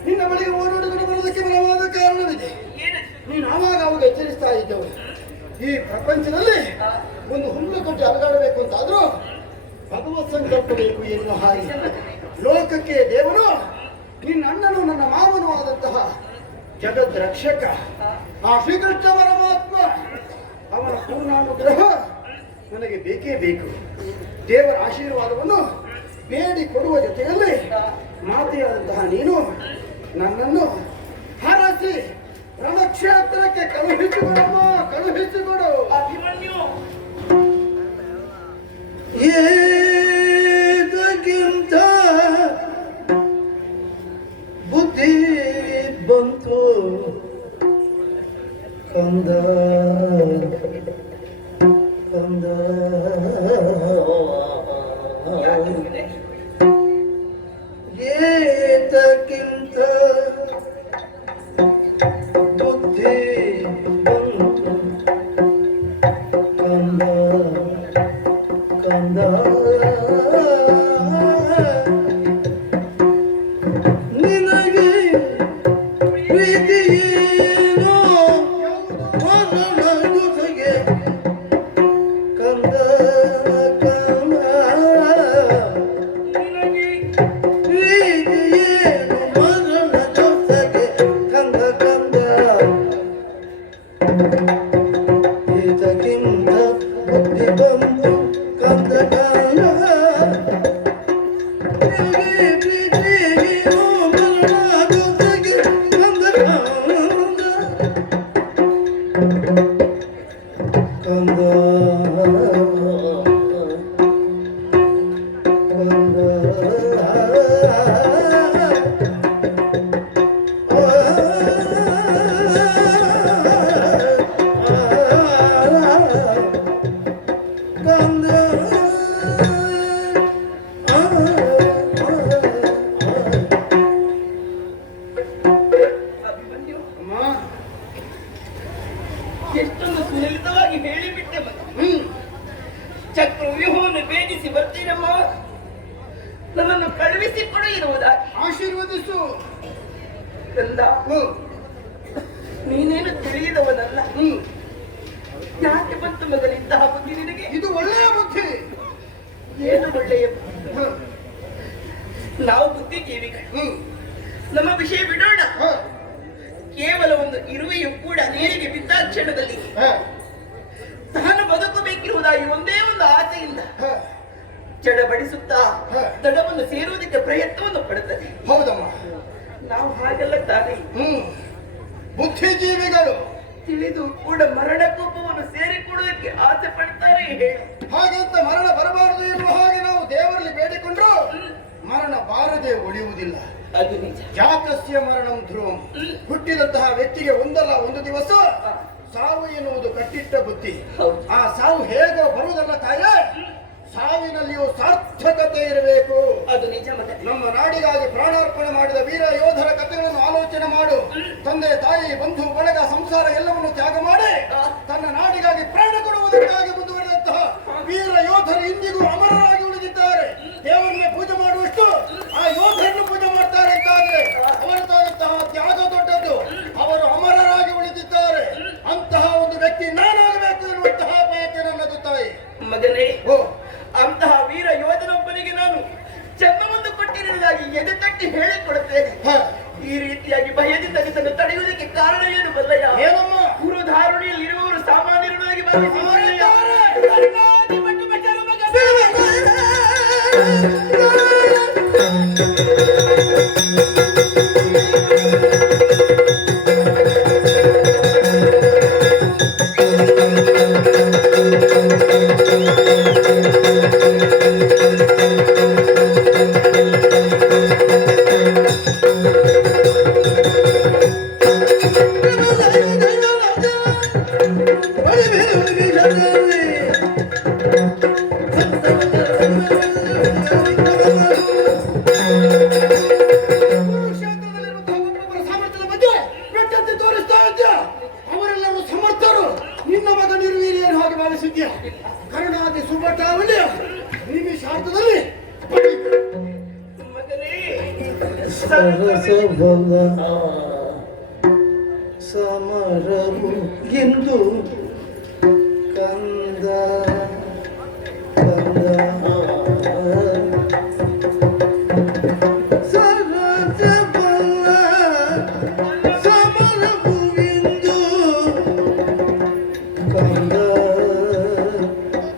ನಿನ್ನ ಬಳಿಗೆ ಓಡಾಡಿಕೊಂಡು ಬರುವುದಕ್ಕೆ ಬಲವಾದ ಕಾರಣವಿದೆ. ನೀನು ಆವಾಗ ಅವಾಗ ಎಚ್ಚರಿಸ್ತಾ ಇದ್ದವು. ಈ ಪ್ರಪಂಚದಲ್ಲಿ ಒಂದು ಹುಲ್ಲು ಕಟ್ಟಿ ಅಲಗಾಡಬೇಕು ಅಂತಾದ್ರೂ ಭಗವತ್ ಸಂಕಲ್ಪ ಬೇಕು ಎನ್ನುವ ಹಾಗೆ ಲೋಕಕ್ಕೆ ದೇವನು ನಿನ್ನ ಅಣ್ಣನು ನನ್ನ ಮಾವನು ಆದಂತಹ ಜಗದ್ ರಕ್ಷಕ ಆ ಶ್ರೀಕೃಷ್ಣ ಪರಮಾತ್ಮ ಅವನ ಪೂರ್ಣಾನುಗ್ರಹ ನನಗೆ ಬೇಕೇ ಬೇಕು. ದೇವರ ಆಶೀರ್ವಾದವನ್ನು ಬೇಡಿ ಕೊಡುವ ಜೊತೆಯಲ್ಲಿ ಮಾತೆಯಾದಂತಹ ನೀನು ನನ್ನನ್ನು ಹರಸಿ ರಣಕ್ಷೇತ್ರಕ್ಕೆ ಕಳುಹಿಸಿಕೊಡಮ್ಮ, ಕಳುಹಿಸಿಕೊಡು. ಅಭಿಮನ್ಯು ಏದಕ್ಕಿಂತ ಬುದ್ಧಿ ಬಂತು ಕಂದ ಕಂದ ಏದಕ್ಕಿಂತ ನಿನಗೆ ಪ್ರೀತಿಯೇನೋ ಮರಣದುಸಗೆ ಕಂದ ಕಂದ ಪ್ರೀತಿಯೇನೋ ಮರಣದುಸಗೆ ಕಂದ ಕಂದ ಇದಕ್ಕಿಂತ ಬುದ್ಧಿ ಬಂತು ಕಂದ ಕಂದ ಅಭಿಮನ್ಯು ಅಮ್ಮ ಎಷ್ಟೊಂದು ಸುಲಲಿತವಾಗಿ ಹೇಳಿಬಿಟ್ಟೆ ಮಗ. ಚಕ್ರವ್ಯೂಹವನ್ನು ಭೇದಿಸಿ ಬರ್ತೀನಮ್ಮ, ನನ್ನನ್ನು ಕಳುಹಿಸಿಕೊಡು ಇರುವುದಾಗಿ ಆಶೀರ್ವದಿಸು. ಕಂದ. ಹ್ಮ್. ನೀನೇನು ತಿಳಿಯದವನಲ್ಲ. ಯಾಕೆ ಬಂತು ಮಗನ ಇಂತಹ ಬುದ್ಧಿ ನಿನಗೆ? ಇದು ಒಳ್ಳೆಯ ಬುದ್ಧಿ. ಏನು ಒಳ್ಳೆಯ ಬುದ್ಧಿ? ಹ್ಮ್. ನಾವು ಬುದ್ಧಿಜೀವಿಗಳು, ಹ್ಮ್. ನಮ್ಮ ವಿಷಯ ಬಿಡೋಣ. ಹ. ಕೇವಲ ಒಂದು ಇರುವೆಯು ಕೂಡ ನೀರಿಗೆ ಬಿದ್ದಾಕ್ಷಣದಲ್ಲಿ ಹ. ತಾನು ಬದುಕಬೇಕಿರುವುದಾಗಿ ಒಂದೇ ಒಂದು ಆಸೆಯಿಂದ ಹ. ಚಡಬಡಿಸುತ್ತಾ ಹ. ದಡವನ್ನು ಸೇರುವುದಕ್ಕೆ ಪ್ರಯತ್ನವನ್ನು ಪಡುತ್ತದೆ. ಹೌದಮ್ಮ. ನಾವು ಹಾಗೆಲ್ಲ ತಾನೇ ಬುದ್ಧಿಜೀವಿಗಳು ತಿಳಿದು ಕೂಡ ಮರಣ ಕೋಪವನ್ನು ಸೇರಿಕೊಡುವುದಕ್ಕೆ ಆಸೆ ಪಡ್ತಾರೆ. ಹೇಳು, ಹಾಗಂತ ಮರಣ ಬರಬಾರದು ಎನ್ನುವ ಹಾಗೆ ನಾವು ದೇವರಲ್ಲಿ ಬೇಡಿಕೊಂಡ್ರು ಮರಣ ಬಾರದೆ ಉಳಿಯುವುದಿಲ್ಲ. ಅದು ನಿಜ. ಜಾತಸ್ಯ ಮರಣಂ ಧ್ರುವಂ. ಹುಟ್ಟಿದಂತಹ ವ್ಯಕ್ತಿಗೆ ಒಂದಲ್ಲ ಒಂದು ದಿವಸ ಸಾವು ಎನ್ನುವುದು ಕಟ್ಟಿಟ್ಟ ಬುದ್ಧಿ. ಹೌದು. ಆ ಸಾವು ಹೇಗೋ ಬರುವುದಲ್ಲ ತಾಯೇ, ಸಾವಿನಲ್ಲಿಯೂ ಸಾರ್ಥಕತೆ ಇರಬೇಕು. ಅದು ನಿಜ ಮಗ. ನಮ್ಮ ನಾಡಿಗಾಗಿ ಪ್ರಾಣಾರ್ಪಣೆ ಮಾಡಿದ ವೀರ ಯೋಧರ ಕಥೆಗಳನ್ನು ಆಲೋಚನೆ ಮಾಡು. ತಂದೆ ತಾಯಿ ಬಂಧು ಬಳಗ ಸಂಸಾರ ಎಲ್ಲವನ್ನು ತ್ಯಾಗ ಮಾಡಿ ತನ್ನ ನಾಡಿಗಾಗಿ ಪ್ರಾಣ ಕೊಡುವುದಕ್ಕಾಗಿ ಮುಂದುವರೆದಂತಹ ವೀರ ಯೋಧರು ಇಂದಿಗೂ ಅಮರರಾಗಿ ಉಳಿದಿದ್ದಾರೆ. ದೇವರನ್ನೇ ಪೂಜೆ ಮಾಡುವಷ್ಟು ಆ ಯೋಧರನ್ನು ಪೂಜೆ ಮಾಡ್ತಾರೆ ಅಂತಾದ್ರೆ ಅವರದ್ದಾದಂತಹ ತ್ಯಾಗ ದೊಡ್ಡದ್ದು. ಅವರು ಅಮರರಾಗಿ ಉಳಿದಿದ್ದಾರೆ. ಅಂತಹ ಒಂದು ವ್ಯಕ್ತಿ ನಾನಾಗಬೇಕು ಎನ್ನುವಂತಹ ಬಯಕೆ ನನ್ನದು ತಾಯಿ. ಮಗನೇ, ಓ ಅಂತಹ ವೀರ ಯೋಧನೊಬ್ಬನಿಗೆ ನಾನು ಜನ್ಮವನ್ನು ಕೊಟ್ಟಿರುವುದಾಗಿ ಎದೆ ತಟ್ಟಿ ಹೇಳಿಕೊಡುತ್ತೇನೆ. ಹ. ಈ ರೀತಿಯಾಗಿ ಭಯದಿಂದ ನಿನ್ನನ್ನು ತಡೆಯುವುದಕ್ಕೆ ಕಾರಣ ಏನು ಬಲ್ಲಯ್ಯ? ಏನಮ್ಮ? ಗುರು ಧಾರಣೆಯಲ್ಲಿ ಇರುವವರು ಸಾಮಾನ್ಯರಾಗಿ ಭಾವಿಸಿ ಬಲ್ಲಯ್ಯ. ಕುರುಕ್ಷೇತ್ರದಲ್ಲಿರುವಂತಹ ಒಬ್ಬೊಬ್ಬರ ಸಾಮರ್ಥ್ಯದ ಬಗ್ಗೆ ಬೆಟ್ಟಕ್ಕೆ ತೋರಿಸ್ತಾ ಇದ್ದ. ಅವರೆಲ್ಲರೂ ಸಮರ್ಥರು. ನಿನ್ನ ಮಗ ನಿರ್ವೀರ್ಯರು ಹಾಗೆ ಭಾವಿಸಿದ್ಯಾ? ಕರುಣಾದಿ ಸುಭಟಾವಳಿ ನಿಮಿಷಾರ್ಧದಲ್ಲಿ ಮಗನೇ, ಸರಸಬಲ ಸಮರವು ಎಂದು ಕಂದ ಕಂದ ಸರಸಬಲ ಸಮರವು ಎಂದು ಕಂದ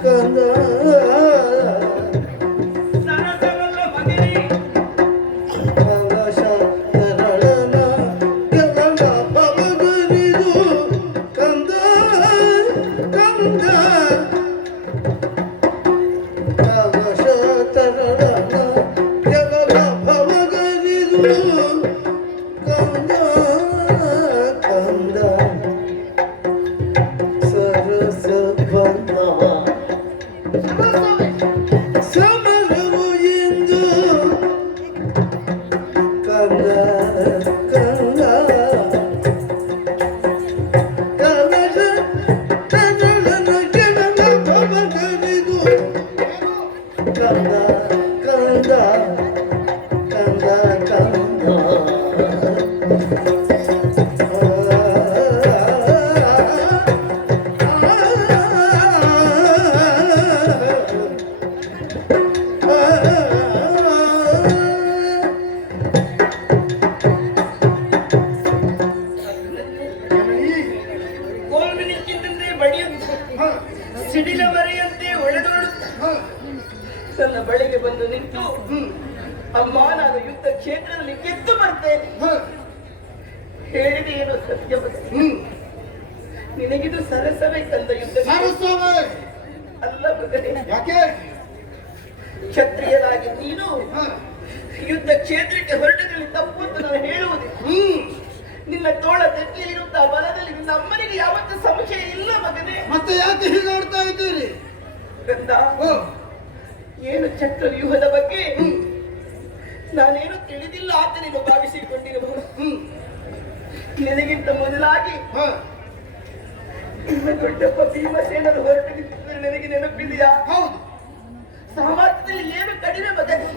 ಕಂದ ಸರಸವಲ್ಲ ಮಗನೇ. ಕಲಶ ತರಳನ ಕೆಳಗ ಪವಗರಿದು ಕಂದ ಹೇಳಿದೆ ಏನೋ ಸತ್ಯ ಮಗನೇ. ನಿನಗಿದು ಸರಸವೇ ಕಂದ ಯುದ್ಧ ಸರಸವೇ ಅಲ್ಲ ಮಗನೇ. ಯಾಕೆ? ಕ್ಷತ್ರಿಯರಾಗಿ ನೀನು ಯುದ್ಧ ಕ್ಷೇತ್ರಕ್ಕೆ ಹೊರಟದಲ್ಲಿ ತಪ್ಪು ಅಂತ ನಾನು ಹೇಳುವುದೇ. ನಿನ್ನ ತೋಳ ತೆಟ್ಟಿಯಲ್ಲಿರುವಂತಹ ಬಲದಲ್ಲಿ ನಿನ್ನ ಅಮ್ಮನಿಗೆ ಯಾವತ್ತೂ ಸಂಶಯ ಇಲ್ಲ ಮಗನೇ. ಮತ್ತೆ ಯಾಕೆ ಹೀಗೆ ಆಡ್ತಾ ಇದ್ದೀರಿ? ಗಂಧ, ಏನು ಚಕ್ರವ್ಯೂಹದ ಬಗ್ಗೆ ನಾನೇನು ತಿಳಿದಿಲ್ಲ ಅಂತ ನೀನು ಭಾವಿಸಿಕೊಂಡಿರಬಹುದು. ನಿನಗಿಂತ ಮೊದಲಾಗಿ ನಿಮ್ಮ ದೊಡ್ಡಪ್ಪ ಭೀಮಸೇನರು ಹೊರಟು ನಿಂತಿದ್ದರೆ ನನಗೆ ನೆನಪಿದೆಯಾ? ಹೌದು. ಸಾಮರ್ಥ್ಯದಲ್ಲಿ ಏನು ಕಡಿಮೆ ಮಗನೇ.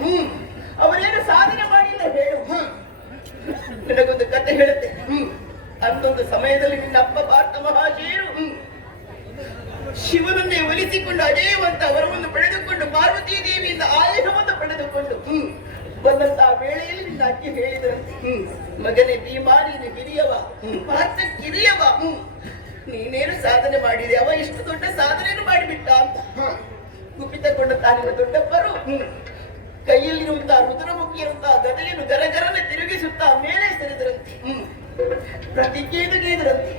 ಅವರೇನು ಸಾಧನೆ ಮಾಡಿಲ್ಲ ಹೇಳು. ನಿನಗೊಂದು ಕತೆ ಹೇಳುತ್ತೆ. ಅಂದೊಂದು ಸಮಯದಲ್ಲಿ ನಿನ್ನ ಅಪ್ಪ ಭಾರತ ಮಹಾಶಯರು ಶಿವನನ್ನೇ ಒಲಿಸಿಕೊಂಡು ಅಜೇಯವಂತ ವರವನ್ನು ಪಡೆದುಕೊಂಡು ಪಾರ್ವತೀ ದೇವಿಯಿಂದ ಆಯುಧವನ್ನು ಪಡೆದುಕೊಂಡು ಬಂದಂತಹ ವೇಳೆಯಲ್ಲಿ ನಿನ್ನ ಅಜ್ಜಿ ಹೇಳಿದ್ರಂತೆ, ಮಗನೇ ಭೀಮಾ, ನೀನು ಹಿರಿಯವ, ಭಾರತ ಕಿರಿಯವ, ನೀನೇನು ಸಾಧನೆ ಮಾಡಿದೆ, ಅವ ಎಷ್ಟು ದೊಡ್ಡ ಸಾಧನೆಯನ್ನು ಮಾಡಿಬಿಟ್ಟ ಅಂತ ಕುಪಿತಗೊಂಡ ತಾನಿನ ದೊಡ್ಡಪ್ಪರು ಕೈಯಲ್ಲಿರುವಂತಹ ರುದ್ರಮುಖಿ ಇರುವಂತಹ ಗದೆಯನ್ನು ಗರಗರನೆ ತಿರುಗಿಸುತ್ತಾ ಮೇಲೆ ಸರಿದರಂತೆ. ಪ್ರತಿಜ್ಞೆಯನ್ನು ಗೈದರಂತೆ,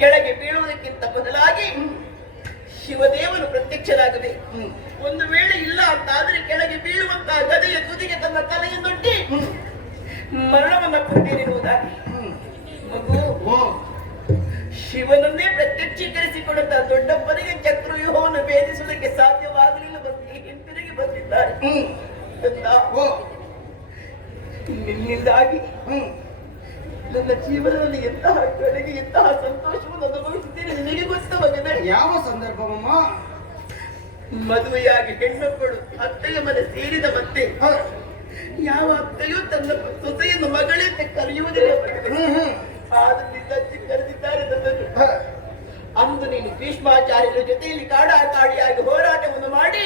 ಕೆಳಗೆ ಬೀಳುವುದಕ್ಕಿಂತ ಬದಲಾಗಿ ಶಿವದೇವನು ಪ್ರತ್ಯಕ್ಷರಾಗಬೇಕು. ಒಂದು ವೇಳೆ ಇಲ್ಲ ಅಂತಾದರೆ ಕೆಳಗೆ ಬೀಳುವಂತಹ ಗದೆಯ ತುದಿಗೆ ತನ್ನ ತಲೆಯನ್ನೊಡ್ಡಿ ಮರಣವನ್ನ ಕೊಟ್ಟಿರುವುದಾಗಿ. ಮಗು, ಶಿವನನ್ನೇ ಪ್ರತ್ಯಕ್ಷೀಕರಿಸಿಕೊಂಡಂತಹ ದೊಡ್ಡಪ್ಪನಿಗೆ ಚಕ್ರವ್ಯೂಹವನ್ನು ಭೇದಿಸುವುದಕ್ಕೆ ಸಾಧ್ಯವಾಗಲಿಲ್ಲ, ಹಿಂತಿರುಗಿ ಬಂದಿದ್ದಾರೆ. ನಿನ್ನಿಂದಾಗಿ ನನ್ನ ಜೀವನದಲ್ಲಿ ಎಂತಹ ಕಡೆಗೆ ಎಂತಹ ಸಂತೋಷವನ್ನು ಅನುಭವಿಸುತ್ತೇನೆ ನಿನಗೆ ಗೊತ್ತ ಮಗನೇ. ಯಾವ ಸಂದರ್ಭವಮ್ಮ? ಮದುವೆಯಾಗಿ ಹೆಣ್ಣೊಬ್ಬಳು ಅತ್ತೆಯ ಮನೆ ಸೇರಿದ ಮತ್ತೆ ಯಾವ ಅತ್ತೆಯೂ ತನ್ನ ಸೊಸೆಯನ್ನು ಮಗಳೇ ಕರೆಯುವುದಿಲ್ಲ. ಆದ್ರೂ ನಿನ್ನಜ್ಜಿ ಕರೆದಿದ್ದಾರೆ ನನ್ನನ್ನು. ಅಂದು ನೀನು ಭೀಷ್ಮಾಚಾರ್ಯರ ಜೊತೆಯಲ್ಲಿ ಕಾಡಾಕಾಡಿಯಾಗಿ ಹೋರಾಟವನ್ನು ಮಾಡಿ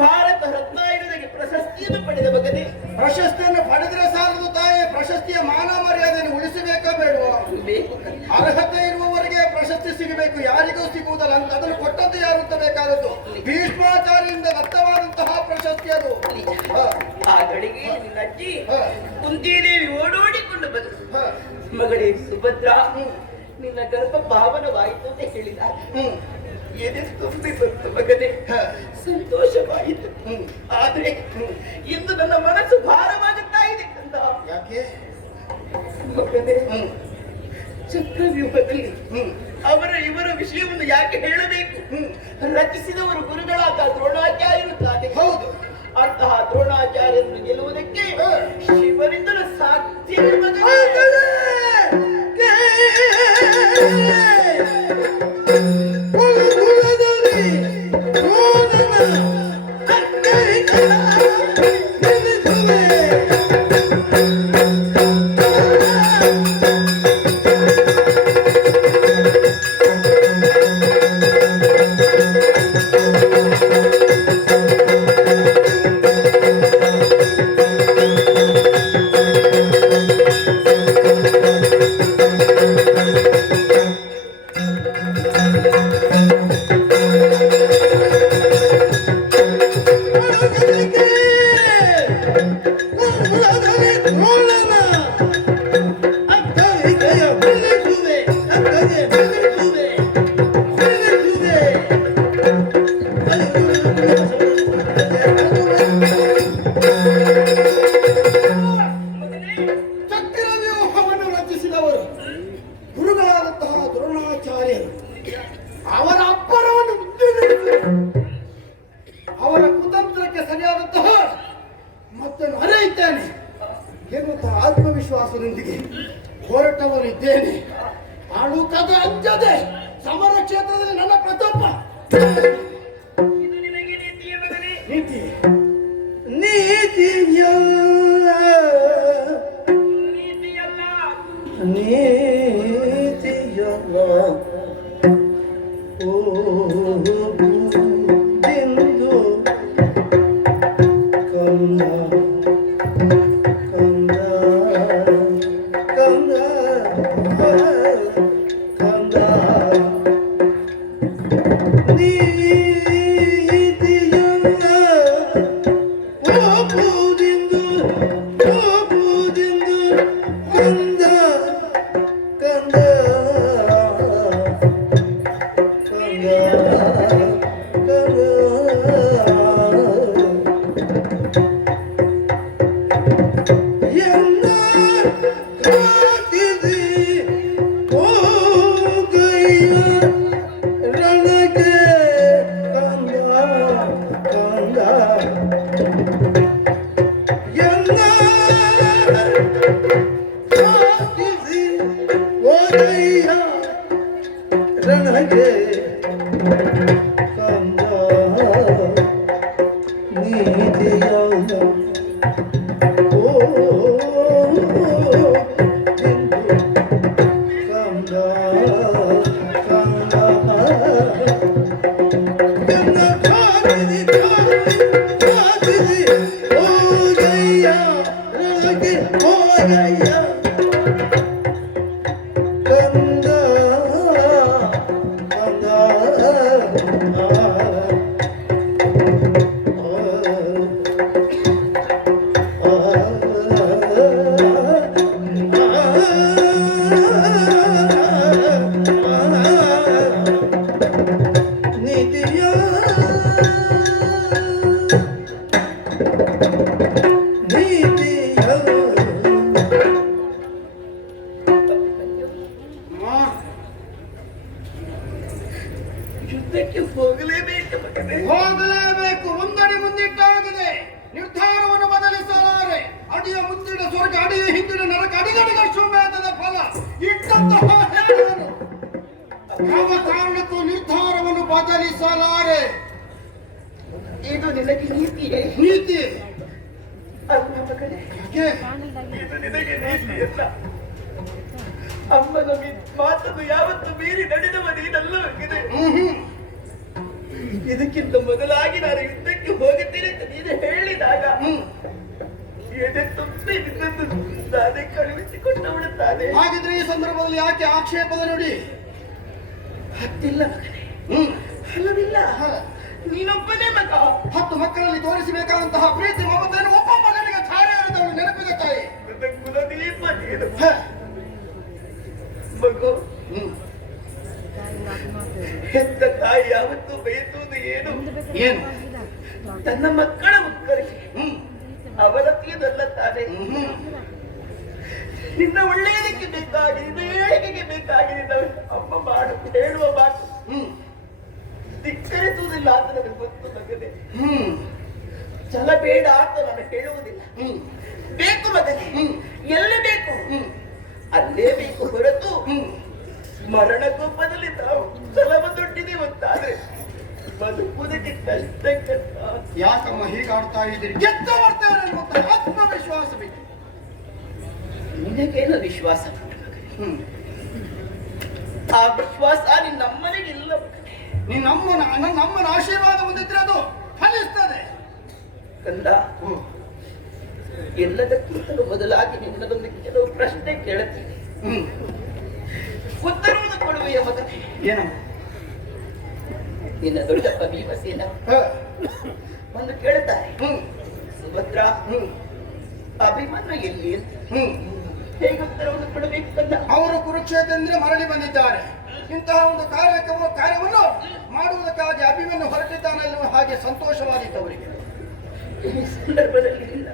ಭಾರತ ರತ್ನಾಯುಧಕ್ಕೆ ಪ್ರಶಸ್ತಿಯನ್ನು ಪಡೆದ ಮಗನೇ. ಪ್ರಶಸ್ತಿಯನ್ನು ಪಡೆದ್ರೆ ಸಾಲದು ತಾಯಿ, ಪ್ರಶಸ್ತಿಯ ಮಾನ ಮರ್ಯಾದೆಯನ್ನು ಉಳಿಸಬೇಕಾ ಬೇಡವಾ? ಅರ್ಹತೆ ಇರುವವರಿಗೆ ಪ್ರಶಸ್ತಿ ಸಿಗಬೇಕು, ಯಾರಿಗೂ ಸಿಗುವುದಲ್ಲ ಅಂತ. ಅದನ್ನು ಕೊಟ್ಟದ್ದು ಯಾರು ಅಂತ ಬೇಕಾದದ್ದು ಭೀಷ್ಮಾಚಾರ್ಯರಿಂದ ದತ್ತವಾದಂತಹ ಪ್ರಶಸ್ತಿ ಅದು. ಆ ಗಳಿಗೆ ನಿನ್ನ ಅಜ್ಜಿ ಕುಂತಿದೇವಿ ಓಡೋಡಿಕೊಂಡು ಬಂದು, ಮಗಳೇ ಸುಭದ್ರಾ, ನಿನ್ನ ಗರ್ಭ ಪಾವನವಾಯಿತು ಅಂತ ಹೇಳಿದಾಗ ಎದೆ ತುಂಬಿ ಬಂತು ಮಗನೇ, ಸಂತೋಷವಾಯಿತು. ಆದ್ರೆ ಇಂದು ನನ್ನ ಮನಸ್ಸು ಭಾರವಾಗುತ್ತಾ ಇದೆ ಕಂದ. ಯಾಕೆ ಮಗನೇ? ಚಕ್ರವ್ಯೂಹದಲ್ಲಿ ಇವರ ವಿಷಯವನ್ನು ಯಾಕೆ ಹೇಳಬೇಕು? ರಚಿಸಿದವರು ಗುರುಗಳಾದ ದ್ರೋಣಾಚಾರ್ಯರು ತಾನೆ. ಹೌದು. ಅಂತಹ ದ್ರೋಣಾಚಾರ್ಯರನ್ನು ಗೆಲ್ಲುವುದಕ್ಕೆ ಶಿವರಿಂದಲೂ ಸಾಧ್ಯವೇ ಮಗನೇ. ಚಕ್ರವ್ಯೂಹವನ್ನು ರಚಿಸಿದವರು ಗುರುಗಳಾದಂತಹ ದ್ರೋಣಾಚಾರ್ಯರು. ಅವರ ಅಪ್ಪರವನ್ನು ಅವರ ಕುತಂತ್ರಕ್ಕೆ ಸರಿಯಾದಂತಹ ಮತ್ತೆ ಅರಿಯುತ್ತೇನೆ ಎನ್ನುವಂತಹ ಆತ್ಮವಿಶ್ವಾಸದೊಂದಿಗೆ ಹೊರಟವನಿದ್ದೇನೆ. ಅಳುಕದ ಅಂಜದೆ ಸಮರ ಕ್ಷೇತ್ರದಲ್ಲಿ ನನ್ನ ಪ್ರತಾಪ. ಇದು ನಿನಗೆ ನೀತಿಯ ಮಗನೇ. ನೀತಿ ನೀತಿಯಲ್ಲ ನೀತಿಯಲ್ಲ ಓ ಎಂದು ಕಂದ ಕಂದ ಕಂದ ಕಂದ ನೀತಿಯಲ್ಲ ಒಪ್ಪುವುದೆಂದು ಕಂದ ಯುದ್ಧಕ್ಕೆ ಹೋಗಲೇಬೇಕು ಮಗನೇ. ಹೋಗಲೇಬೇಕು. ಮುಂದಡಿ ಮುಂದಿಟ್ಟಾಗಿದೆ. ನಿರ್ಧಾರವನ್ನು ಬದಲಿಸಲಾರೆ. ಅಡಿಯ ಮುಂದಿನ ಸ್ವರ್ಗ, ಅಡಿಯ ಹಿಂದಿನ ನರಕ, ಅಡಿಗಡಿಗ ಶುಭೇದದ ಫಲ ಇಟ್ಟಂತಹ ಹೇಳನು. ಯಾವ ಕಾರಣಕ್ಕೂ ನಿರ್ಧಾರವನ್ನು ಬದಲಿಸಲಾರೆ. ಇದು ನಿನಗೆ ನೀತಿಯೇ? ನೀತಿ ಅಲ್ಲ ಮಗನೇ, ಇದು ನಿನಗೆ ನೀತಿಯಲ್ಲ. ಅಮ್ಮನ ಮಾತನ್ನು ಯಾವತ್ತು ಮೀರಿ ನಡೆದವ ನೀನಲ್ಲವಾಗಿದೆ. ಇದಕ್ಕಿಂತ ಮೊದಲಾಗಿ ನಾನು ಯುದ್ಧಕ್ಕೆ ಹೋಗುತ್ತೇನೆ ಅಂತ ನೀನು ಹೇಳಿದಾಗ ಎದೆ ತುಂಬಿ ನಿನ್ನನ್ನು ನಾನೇ ಕಳುಹಿಸಿಕೊಟ್ಟವಳುತ್ತಾನೆ. ಹಾಗಿದ್ರೆ ಈ ಸಂದರ್ಭದಲ್ಲಿ ಯಾಕೆ ಆಕ್ಷೇಪದ ನೋಡಿ? ಹತ್ತಿಲ್ಲ ಮಗನೇ, ಹಲವಿಲ್ಲ. ನೀನೊಬ್ಬನೇ ಮಗ. 10 ಮಕ್ಕಳಲ್ಲಿ ತೋರಿಸಬೇಕಾದಂತಹ ಪ್ರೀತಿ ಮಮತೆಯನ್ನು ಒಬ್ಬ ಮಗನಿಗೆ ಧಾರೆ ಎಳೆದವಳು ನೆನಪಿದೆ ತಾಯಿ. ನನ್ನ ಕುಲದೀಪ ನೀನು ಮಗು. ಹೆತ್ತ ತಾಯಿ ಯಾವತ್ತೂ ಬಯಸುವುದು ಏನು? ಏನು? ತನ್ನ ಮಕ್ಕಳ ಉತ್ಕರ್ಷೆ, ಅವಲತ್ತಿಯದಲ್ಲ ತಾನೆ. ನಿನ್ನ ಒಳ್ಳೆಯದಕ್ಕೆ ಬೇಕಾಗಿ, ನಿನ್ನ ಏಳಿಗೆಗೆ ಬೇಕಾಗಿ ನಿನ್ನ ಅಮ್ಮ ಮಾಡು ಹೇಳುವ ಮಾತು ಧಿಕ್ಕರಿಸುವುದಿಲ್ಲ ಅಂತ ನನಗೆ ಗೊತ್ತು ಮಗನೇ. ಛಲ ಬೇಡ ಅಂತ ನಾನು ಹೇಳುವುದಿಲ್ಲ. ಬೇಕು ಮಗನೇ, ಎಲ್ಲಿ ಬೇಕು ಅಲ್ಲೇ ಬೇಕು ಹೊರತು ಮರಣ ಕೋಪದಲ್ಲಿ ನಾವು ಛಲವನ್ನೊಡ್ಡಿದೀವಿ ಅಂತಾದ್ರೆ ಬದುಕುವುದಕ್ಕೆ ಕಷ್ಟ ಕಷ್ಟ. ಯಾಕಮ್ಮ ಹೀಗಾಡ್ತಾ ಇದ್ದೀರಿ? ಗೆದ್ದ ಬರ್ತಾರೆ ಅನ್ನುವಂಥ ಆತ್ಮವಿಶ್ವಾಸ ಬೇಕು. ನಿನಗೇನು ವಿಶ್ವಾಸ ಆ ವಿಶ್ವಾಸ ನಿನ್ನಮ್ಮನಿಗಿಲ್ಲ. ನಮ್ಮನ ಆಶೀರ್ವಾದ ಹೊಂದಿದ್ರೆ ಅದು ಫಲಿಸ್ತದೆ ಕಂದ. ಎಲ್ಲದಕ್ಕಿಂತಲೂ ಮೊದಲಾಗಿ ನಿನ್ನದೊಂದು ಕೆಲವು ಪ್ರಶ್ನೆ ಕೇಳುತ್ತೀನಿ. ಉತ್ತರವನ್ನು ಕೊಡುವೆಯ ಮಗನೇ. ಏನಮ್ಮ? ನಿನ್ನ ದೊಡ್ಡಪ್ಪ ಭೀಮಸೇನ ಒಂದು ಕೇಳುತ್ತಾರೆ, ಸುಭದ್ರ ಅಭಿಮನ್ಯು ಎಲ್ಲಿ ಅಂತ. ಹೇಗೆ ಉತ್ತರವನ್ನು ಕೊಡಬೇಕು ಕಂದ? ಅವರು ಕುರುಕ್ಷೇತ್ರದಿಂದ ಮರಳಿ ಬಂದಿದ್ದಾರೆ. ಇಂತಹ ಒಂದು ಕಾರ್ಯವನ್ನು ಮಾಡುವುದಕ್ಕಾಗಿ ಅಭಿಮನ್ಯು ಹೊರಟಿದ್ದಾನೆ ಎನ್ನುವ ಹಾಗೆ ಸಂತೋಷವಾದೀತು ಅವರಿಗೆ. ಈ ಸಂದರ್ಭದಲ್ಲಿ ಇಲ್ಲ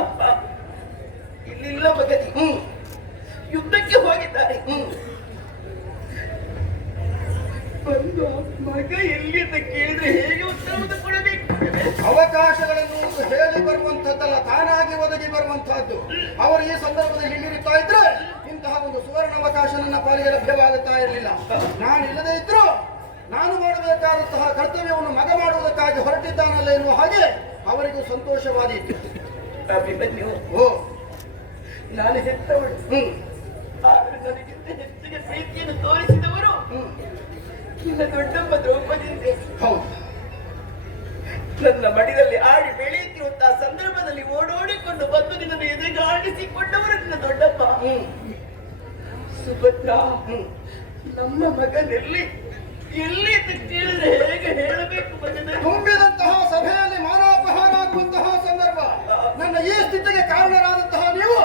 ಅಪ್ಪ, ಇಲ್ಲಿಲ್ಲ ಮಗನಿ. ಯುದ್ಧಕ್ಕೆ ಹೋಗಿದ್ದಾರೆ. ಒಂದು ಮಗ ಎಲ್ಲಿ ಅಂತ ಕೇಳಿದ್ರೆ ಹೇಗೆ ಉತ್ತರವನ್ನು ಕೊಡಬೇಕು? ಅವಕಾಶಗಳನ್ನು ಹೇಳಿ ಬರುವಂತದ್ದಲ್ಲ, ತಾನಾಗಿ ಒದಗಿ ಬರುವಂತಹದ್ದು. ಅವರು ಈ ಸಂದರ್ಭದಲ್ಲಿ ಇಲ್ಲಿರುತ್ತಾ ಇದ್ರೆ ಇಂತಹ ಒಂದು ಸುವರ್ಣ ಅವಕಾಶ ನನ್ನ ಪಾಲಿಗೆ ಲಭ್ಯವಾಗುತ್ತಾ ಇರಲಿಲ್ಲ. ನಾನು ಇಲ್ಲದೇ ಇದ್ರು ನಾನು ಮಾಡಬೇಕಾದಂತಹ ಕರ್ತವ್ಯವನ್ನು ಮಗ ಮಾಡುವುದಕ್ಕಾಗಿ ಹೊರಟಿದ್ದಾನಲ್ಲ ಎನ್ನುವ ಹಾಗೆ ಅವರಿಗೂ ಸಂತೋಷವಾದೀತು. ಅಭಿಮನ್ಯು, ನಾನು ಹೆತ್ತವಳು. ಆದ್ರೆ ನನಗಿಂತ ಹೆಚ್ಚಿಗೆ ಪ್ರೀತಿಯನ್ನು ತೋರಿಸಿದವರು ನಿನ್ನ ದೊಡ್ಡಮ್ಮ ದ್ರೌಪದಿ. ಹೌದು, ನನ್ನ ಮಡಿದಲ್ಲಿ ಆಡಿ ಬೆಳೆಯುತ್ತಿರುವಂತಹ ಸಂದರ್ಭದಲ್ಲಿ ಓಡೋಡಿಕೊಂಡು ಬಂದು ನಿನ್ನನ್ನು ಎದುರುಗಾಡಿಸಿಕೊಂಡವರು ನಿನ್ನ ದೊಡ್ಡಪ್ಪ. ಸುಭದ್ರ, ನಮ್ಮ ಮಗನೆಲ್ಲಿ ಎಲ್ಲಿ ಅಂತ ಕೇಳಿದ್ರೆ ಹೇಗೆ ಹೇಳಬೇಕು? ತುಂಬಿದಂತಹ ಸಭೆಯಲ್ಲಿ ಮಾನೋಪಹಾರ ಆಗುವಂತಹ ಸಂದರ್ಭ. ನನ್ನ ಈ ಸ್ಥಿತಿಗೆ ಕಾರಣರಾದಂತಹ ನೀವು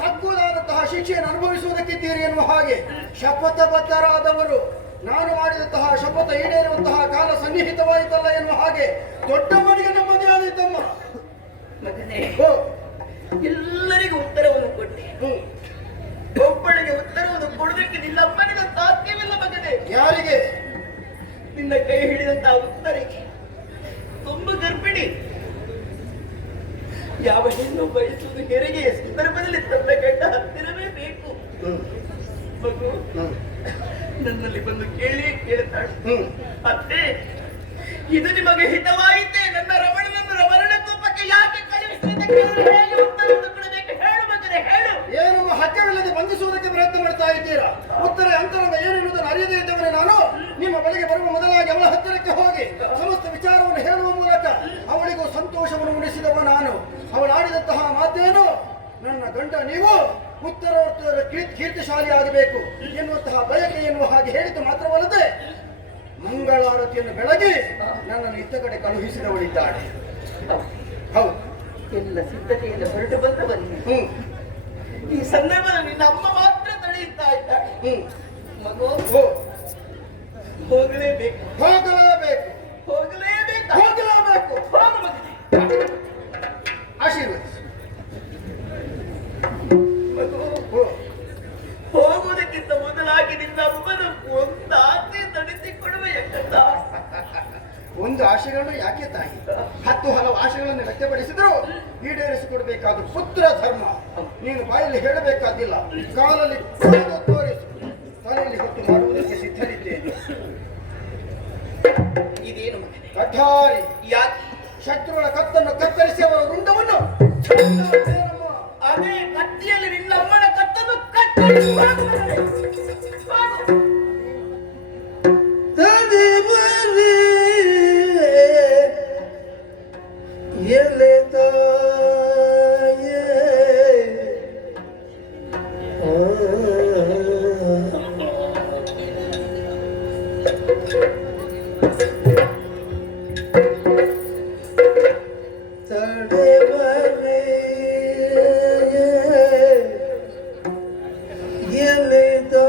ತಗ್ಗುದಾದಂತಹ ಶಿಕ್ಷೆಯನ್ನು ಅನುಭವಿಸುವುದಕ್ಕಿದ್ದೀರಿ ಎನ್ನುವ ಹಾಗೆ ಶಪಥಬದ್ಧರಾದವರು. ನಾನು ಮಾಡಿದಂತಹ ಶಪಥ ಈಡೇರುವಂತಹ ಕಾಲ ಸನ್ನಿಹಿತವಾಯಿತಲ್ಲ ಎನ್ನುವ ಹಾಗೆ ದೊಡ್ಡಮ್ಮನಿಗೆ ನೆಮ್ಮದಿ ಆದೀತಮ್ಮ. ಮಗನೇ, ಎಲ್ಲರಿಗೂ ಉತ್ತರವನ್ನು ಕೊಟ್ಟೆ. ಮಾಡುವುದಕ್ಕೆ ನಿನ್ನ ಅಮ್ಮನಿಗೆ ಸಾಧ್ಯವಿಲ್ಲ ಮಗನೇ. ಯಾರಿಗೆ? ನಿನ್ನ ಕೈ ಹಿಡಿದಂತಹ ಉತ್ತರಿಗೆ ತುಂಬ ಗರ್ಭಿಣಿ. ಯಾವ ಹೆಣ್ಣು ಬಯಸುವುದು ಹೆರಿಗೆಯ ಸಂದರ್ಭದಲ್ಲಿ ತನ್ನ ಗಂಡ ಹತ್ತಿರವೇ ಬೇಕು. ಮಗು ನನ್ನಲ್ಲಿ ಬಂದು ಕೇಳುತ್ತಾಳೆ, ಅತ್ತೆ ಇದು ನಿಮಗೆ ಹಿತವಾಯಿತೆ? ನನ್ನ ರಮಣನನ್ನು ಮರಣಕೋಪಕ್ಕೆ ಯಾಕೆ ಕಳುಹಿಸಿದ ಹೇಳಿ ಉತ್ತರ ಕೊಡಬೇಕು. ಹೇಳು ಮಗನೇ, ಹೇಳು. ಏನು ಹಗ್ಗವಿಲ್ಲದೆ ಬಂಧಿಸುವುದಕ್ಕೆ ಪ್ರಯತ್ನ ಮಾಡ್ತಾ ಇದ್ದೀರಾ? ಉತ್ತರ ಅಂತರಂಗ ಏನೆನ್ನುವುದನ್ನು ಅರಿಯದೇ ಇದ್ದವನೇ ನಾನು ನಿಮ್ಮ ಬಳಿಗೆ ಬರುವ ಮೊದಲಾಗಿ ಅವಳ ಹತ್ತಿರಕ್ಕೆ ಹೋಗಿ ಸಮಸ್ತ ವಿಚಾರವನ್ನು ಹೇಳುವ ಮೂಲಕ ಅವಳಿಗೂ ಸಂತೋಷವನ್ನು ಉಣಿಸಿದವ ನಾನು. ಅವಳಾಡಿದಂತಹ ಮಾತೇನು? ನನ್ನ ಗಂಡ ನೀವು ಉತ್ತರ ಕೀರ್ತಿಶಾಲಿ ಆಗಬೇಕು ಎನ್ನುವಂತಹ ಬಯಕೆ ಎನ್ನುವ ಹಾಗೆ ಹೇಳಿದ್ದು ಮಾತ್ರವಲ್ಲದೆ ಮಂಗಳಾರತಿಯನ್ನು ಬೆಳಗಿ ನನ್ನನ್ನು ಇತ್ತ ಕಡೆ ಕಳುಹಿಸಿದವಳಿದ್ದಾಳೆ. ಹೌದು, ಎಲ್ಲ ಸಿದ್ಧತೆಯಿಂದ ಹೊರಟು ಬಂದವನಿಗೆ ಈ ಸಂದರ್ಭದಲ್ಲಿ ನಿನ್ನ ಅಮ್ಮ ಮಾತ್ರ ತಡೆಯುತ್ತಾ ಇದ್ದಾಳೆ. ಮಗು ಹೋಗಲೇಬೇಕು, ಹೋಗಲೇಬೇಕು, ಹೋಗಲೇಬೇಕು, ಹೋಗಲೇಬೇಕು. ಹೋಗು ಮಗನೇ. ಆಶೀರ್ವದಿಸಿ. ಮಗು ಹೋಗುವುದಕ್ಕಿಂತ ಮೊದಲಾಗಿ ನಿನ್ನ ಅಮ್ಮನ ಒಂದು ಆಸೆ ನಡೆಸಿಕೊಡುವ ಯಾಕಂತ. ಒಂದು ಆಶೆಗಳನ್ನು ಯಾಕೆ ತಾಯಿ? 10 ಹಲವು ಆಶೆಗಳನ್ನು ವ್ಯಕ್ತಪಡಿಸಿದ್ರು ಈಡೇರಿಸಿಕೊಡ್ಬೇಕಾದ ಪುತ್ರ ಧರ್ಮ. ನೀನು ಬಾಯಲ್ಲಿ ಹೇಳಬೇಕಾದಿಲ್ಲ, ಕಾಲಲ್ಲಿ ತೋರಿಸು, ತಲೆಯಲ್ಲಿ ಹೊತ್ತು ಮಾಡುವುದಕ್ಕೆ ಸಿದ್ಧರಿದ್ದೇನೆ. ಇದೇನು ಮಗನೇ? ಕಠಾರಿ. ಯಾಕೆ? ಶತ್ರುಗಳ ಕತ್ತನ್ನು ಕತ್ತರಿಸಿ ಅವರ ರುಂಡವನ್ನು ಅದೇ ಕತ್ತಿಯಲ್ಲಿ ನಿನ್ನ ಅಮ್ಮನ ಕತ್ತನ್ನು ಕತ್ತರಿಸಿ ಹೋಗು ಮಗನೇ. ಹೋಗು. ತಡೆ ಬರೆ ಎಲೆ ತಾಯೇ ತಡೆ ಬರೆ ಎಲೆ ತಾಯೇ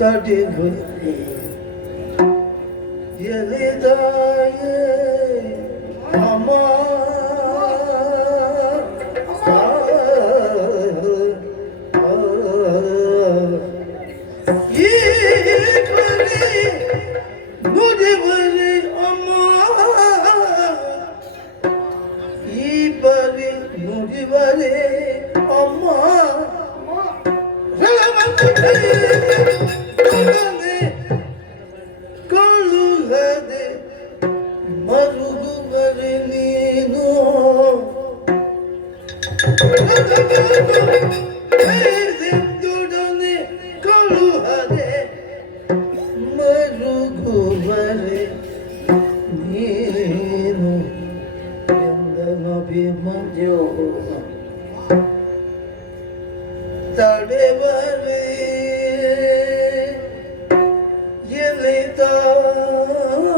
ತಡೆ ಬರೆ ಎಲೆ ತಾಯೇ ಅಮ್ಮ ಈ ಬರೆ ನುಡಿ ಬರೆ ಅಮ್ಮ ಈ ಬರೆ ನುಡಿ ಬರೆ ಅಮ್ಮ ಕಳುಹದೆ ಮರುಗು ಬರೆ ನೀನು ದೊಡನೆ ಕಳುಹದೆ ಮರುಗು ಬರೆ ನೀನು ಎಂದನಭಿಮಂಜೋ ತಡೆ ಬರೆ ಎಲೆ ತಾಜೆ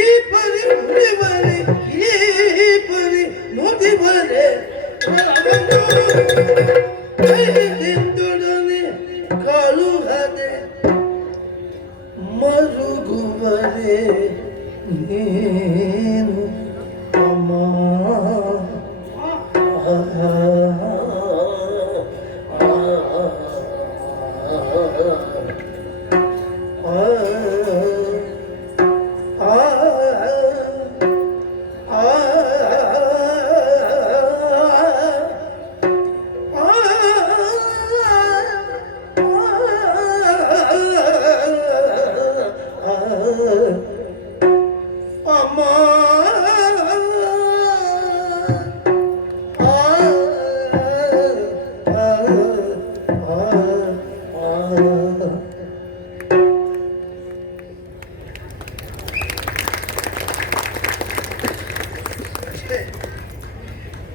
ಈ ಪರಿ ನುಡಿ ಬರೆ ಈ ಪರಿ ನುಡಿ ಬರೆ ದೊಡನೆ ಕಳುಹದೆ ಮರುಗು ಬರೆ ನೀನು ಅಮ್ಮ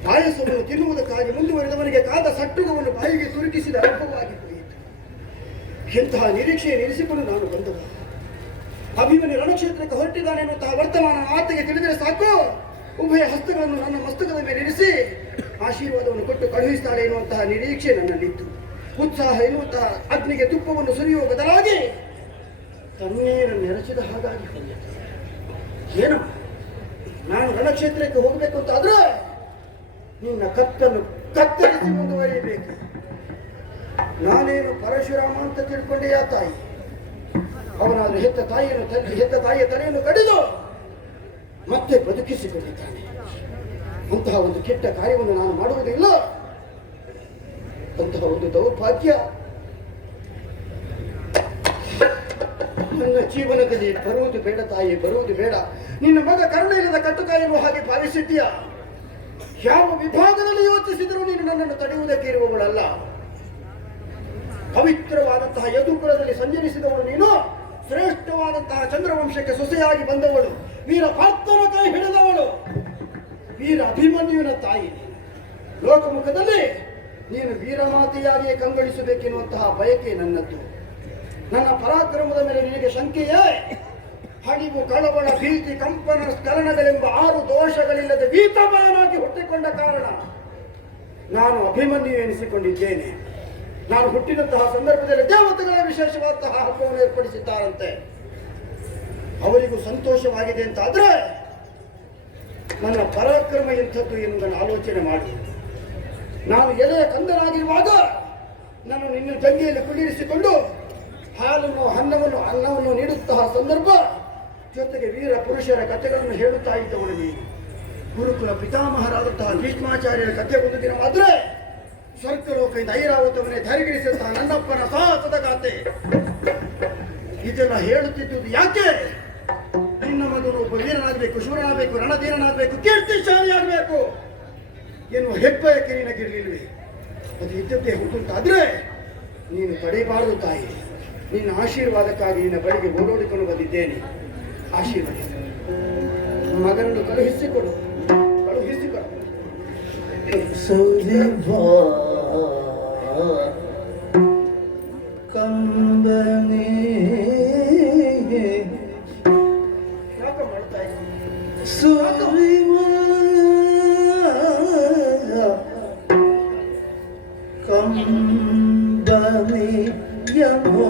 ಪಾಯಸವನ್ನು ತಿನ್ನುವುದಕ್ಕಾಗಿ ಮುಂದುವರೆದವನಿಗೆ ಕಾದ ಸಟ್ಟುಗವನ್ನು ಬಾಯಿಗೆ ತುರುಕಿಸಿದ ಅನುಭವವಾಗಿ ಹೋಯಿತು. ಎಂತಹ ನಿರೀಕ್ಷೆಯ ನಿಲ್ಲಿಸಿಕೊಂಡು ನಾನು ಬಂದವ. ಅಭಿಮನ್ಯು ರಣಕ್ಷೇತ್ರಕ್ಕೆ ಹೊರಟಿದ್ದಾನೆ ಎನ್ನುವಂತಹ ವರ್ತಮಾನ ಆತಗೆ ತಿಳಿದರೆ ಸಾಕು, ಉಭಯ ಹಸ್ತಗಳನ್ನು ನನ್ನ ಮಸ್ತಕದ ಮೇಲೆ ಇರಿಸಿ ಆಶೀರ್ವಾದವನ್ನು ಕೊಟ್ಟು ಕಳುಹಿಸ್ತಾಳೆ ಎನ್ನುವಂತಹ ನಿರೀಕ್ಷೆ ನನ್ನಲ್ಲಿತ್ತು. ಉತ್ಸಾಹ ಎನ್ನುವಂತಹ ಅಗ್ನಿಗೆ ತುಪ್ಪವನ್ನು ಸುರಿಯುವ ಬದಲಾಗಿ ತಣ್ಣೀರನ್ನು ಎರಚಿದ ಹಾಗಾಗಿ ಹೋಯಿತು. ಏನು ನಾನು ರಣಕ್ಷೇತ್ರಕ್ಕೆ ಹೋಗಬೇಕು ಅಂತಾದ್ರೆ ನಿನ್ನ ಕತ್ತನ್ನು ಕತ್ತರಿಸಿ ಮುಂದುವರಿಯಬೇಕು. ನಾನೇನು ಪರಶುರಾಮ ಅಂತ ತಿಳ್ಕೊಂಡೆಯಾ ತಾಯಿ? ಅವನಾದ್ರೂ ಹೆತ್ತ ತಾಯಿಯ ತಲೆಯನ್ನು ಕಡಿದು ಮತ್ತೆ ಬದುಕಿಸಿಕೊಂಡಿದ್ದಾನೆ. ಅಂತಹ ಒಂದು ಕೆಟ್ಟ ಕಾರ್ಯವನ್ನು ನಾನು ಮಾಡುವುದಿಲ್ಲ. ಅಂತಹ ಒಂದು ದೌರ್ಭಾಗ್ಯ ನನ್ನ ಜೀವನದಲ್ಲಿ ಬರುವುದು ಬೇಡ ತಾಯಿ, ಬರುವುದು ಬೇಡ. ನಿನ್ನ ಮಗ ಕರುಣೆ ಇಲ್ಲದ ಕಟ್ಟುಕ ಎನ್ನುವ ಹಾಗೆ ಭಾವಿಸಿದ್ದೀಯ. ಯಾವ ವಿಭಾಗದಲ್ಲಿ ಯೋಚಿಸಿದರೂ ನೀನು ನನ್ನನ್ನು ತಡೆಯುವುದಕ್ಕೆ ಇರುವವಳಲ್ಲ. ಪವಿತ್ರವಾದಂತಹ ಯದುಕುಲದಲ್ಲಿ ಸಂಚರಿಸಿದವಳು ನೀನು. ಶ್ರೇಷ್ಠವಾದಂತಹ ಚಂದ್ರವಂಶಕ್ಕೆ ಸೊಸೆಯಾಗಿ ಬಂದವಳು. ವೀರ ಪಾರ್ಥನ ಕೈ ಹಿಡಿದವಳು. ವೀರ ಅಭಿಮನ್ಯುವಿನ ತಾಯಿ. ಲೋಕಮುಖದಲ್ಲಿ ನೀನು ವೀರಮಾತೆಯಾಗಿಯೇ ಕಂಗೊಳಿಸಬೇಕೆನ್ನುವಂತಹ ಬಯಕೆ ನನ್ನದ್ದು. ನನ್ನ ಪರಾಕ್ರಮದ ಮೇಲೆ ನಿನಗೆ ಶಂಕೆಯೇ? ಹಡಿವು, ಕಳವಳ, ಭೀತಿ, ಕಂಪನ, ಸ್ಖಲನಗಳೆಂಬ 6 ದೋಷಗಳಿಲ್ಲದೆ ವೀತಮಯನಾಗಿ ಹುಟ್ಟಿಕೊಂಡ ಕಾರಣ ನಾನು ಅಭಿಮನ್ಯು ಎನಿಸಿಕೊಂಡಿದ್ದೇನೆ. ನಾನು ಹುಟ್ಟಿದಂತಹ ಸಂದರ್ಭದಲ್ಲಿ ದೇವತೆಗಳ ವಿಶೇಷವಾದಂತಹ ಹಬ್ಬವನ್ನು ಏರ್ಪಡಿಸಿದ್ದಾರಂತೆ. ಅವರಿಗೂ ಸಂತೋಷವಾಗಿದೆ ಅಂತಾದ್ರೆ ನನ್ನ ಪರಾಕ್ರಮ ಎಂಥದ್ದು ಎನ್ನುವುದನ್ನು ಆಲೋಚನೆ ಮಾಡಿ. ನಾನು ಎಲೆಯ ಕಂದನಾಗಿರುವಾಗ ನಾನು ನಿನ್ನ ತಂಗಿಯಲ್ಲಿ ಕುಳ್ಳಿರಿಸಿಕೊಂಡು ಹಾಲನ್ನು ಅನ್ನವನ್ನು ನೀಡುತ್ತಹ ಸಂದರ್ಭ, ಜೊತೆಗೆ ವೀರ ಪುರುಷರ ಕಥೆಗಳನ್ನು ಹೇಳುತ್ತಾ ಇದ್ದವಳು ನೀನು. ಗುರುಕುಲ ಪಿತಾಮಹರಾದಂತಹ ಭೀಷ್ಮಾಚಾರ್ಯರ ಕಥೆ ಒಂದು ದಿನ ಮಾತ್ರ ಸ್ವರ್ಗಲೋಕದಿಂದ ಐರಾವತವನ್ನೇ ಧರಿಗಿರಿಸಿದಂತಹ ನನ್ನಪ್ಪನ ಸಾಹಸದ ಗಾಥೆ. ಇದೆಲ್ಲ ಹೇಳುತ್ತಿದ್ದುದು ಯಾಕೆ? ನಿನ್ನ ಮಗನು ಒಬ್ಬ ವೀರನಾಗಬೇಕು, ಶೂರನಾಗಬೇಕು, ರಣಧೀರನಾಗಬೇಕು, ಕೀರ್ತಿಶಾಲಿಯಾಗಬೇಕು ಎನ್ನುವ ಹೆಬ್ಬಯಕೆ ನಿನಗಿರಲಿಲ್ವೇ? ಅದು ಇದ್ದದ್ದೇ ಹುಟ್ಟುಂಟಾದ್ರೆ ನೀನು ತಡೆಯಬಾರದು ತಾಯಿ. ನಿನ್ನ ಆಶೀರ್ವಾದಕ್ಕಾಗಿ ನಿನ್ನ ಬಳಿಗೆ ಓಡೋಡಿಕೊಂಡು ಬಂದಿದ್ದೇನೆ. ಆಶೀರ್ವದಿಸು. ಮಗನನ್ನು ಕಳುಹಿಸಿಕೊಡು. ಕಂಬನಿ ಯಾಕೆ ಮಾಡ್ತಾ ಇದ್ದೀನಿ? ಸುರಿವ ಕಂಬನಿ ಯಮೋ